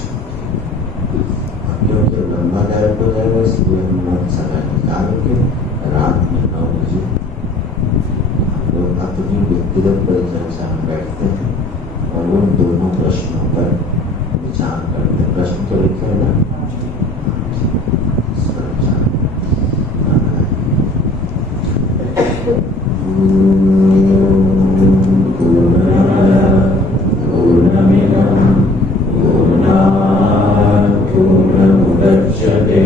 क्योंकि लंबा गैप हो जाएगा इसलिए हम बहुत समय निकाल के रात में 9 बजे लोग अपनी व्यक्तिगत परिचर्चा में बैठते हैं और उन दोनों प्रश्नों पर विचार करते हैं। प्रश्न तो लिखे ना, पूर्णमुदच्यते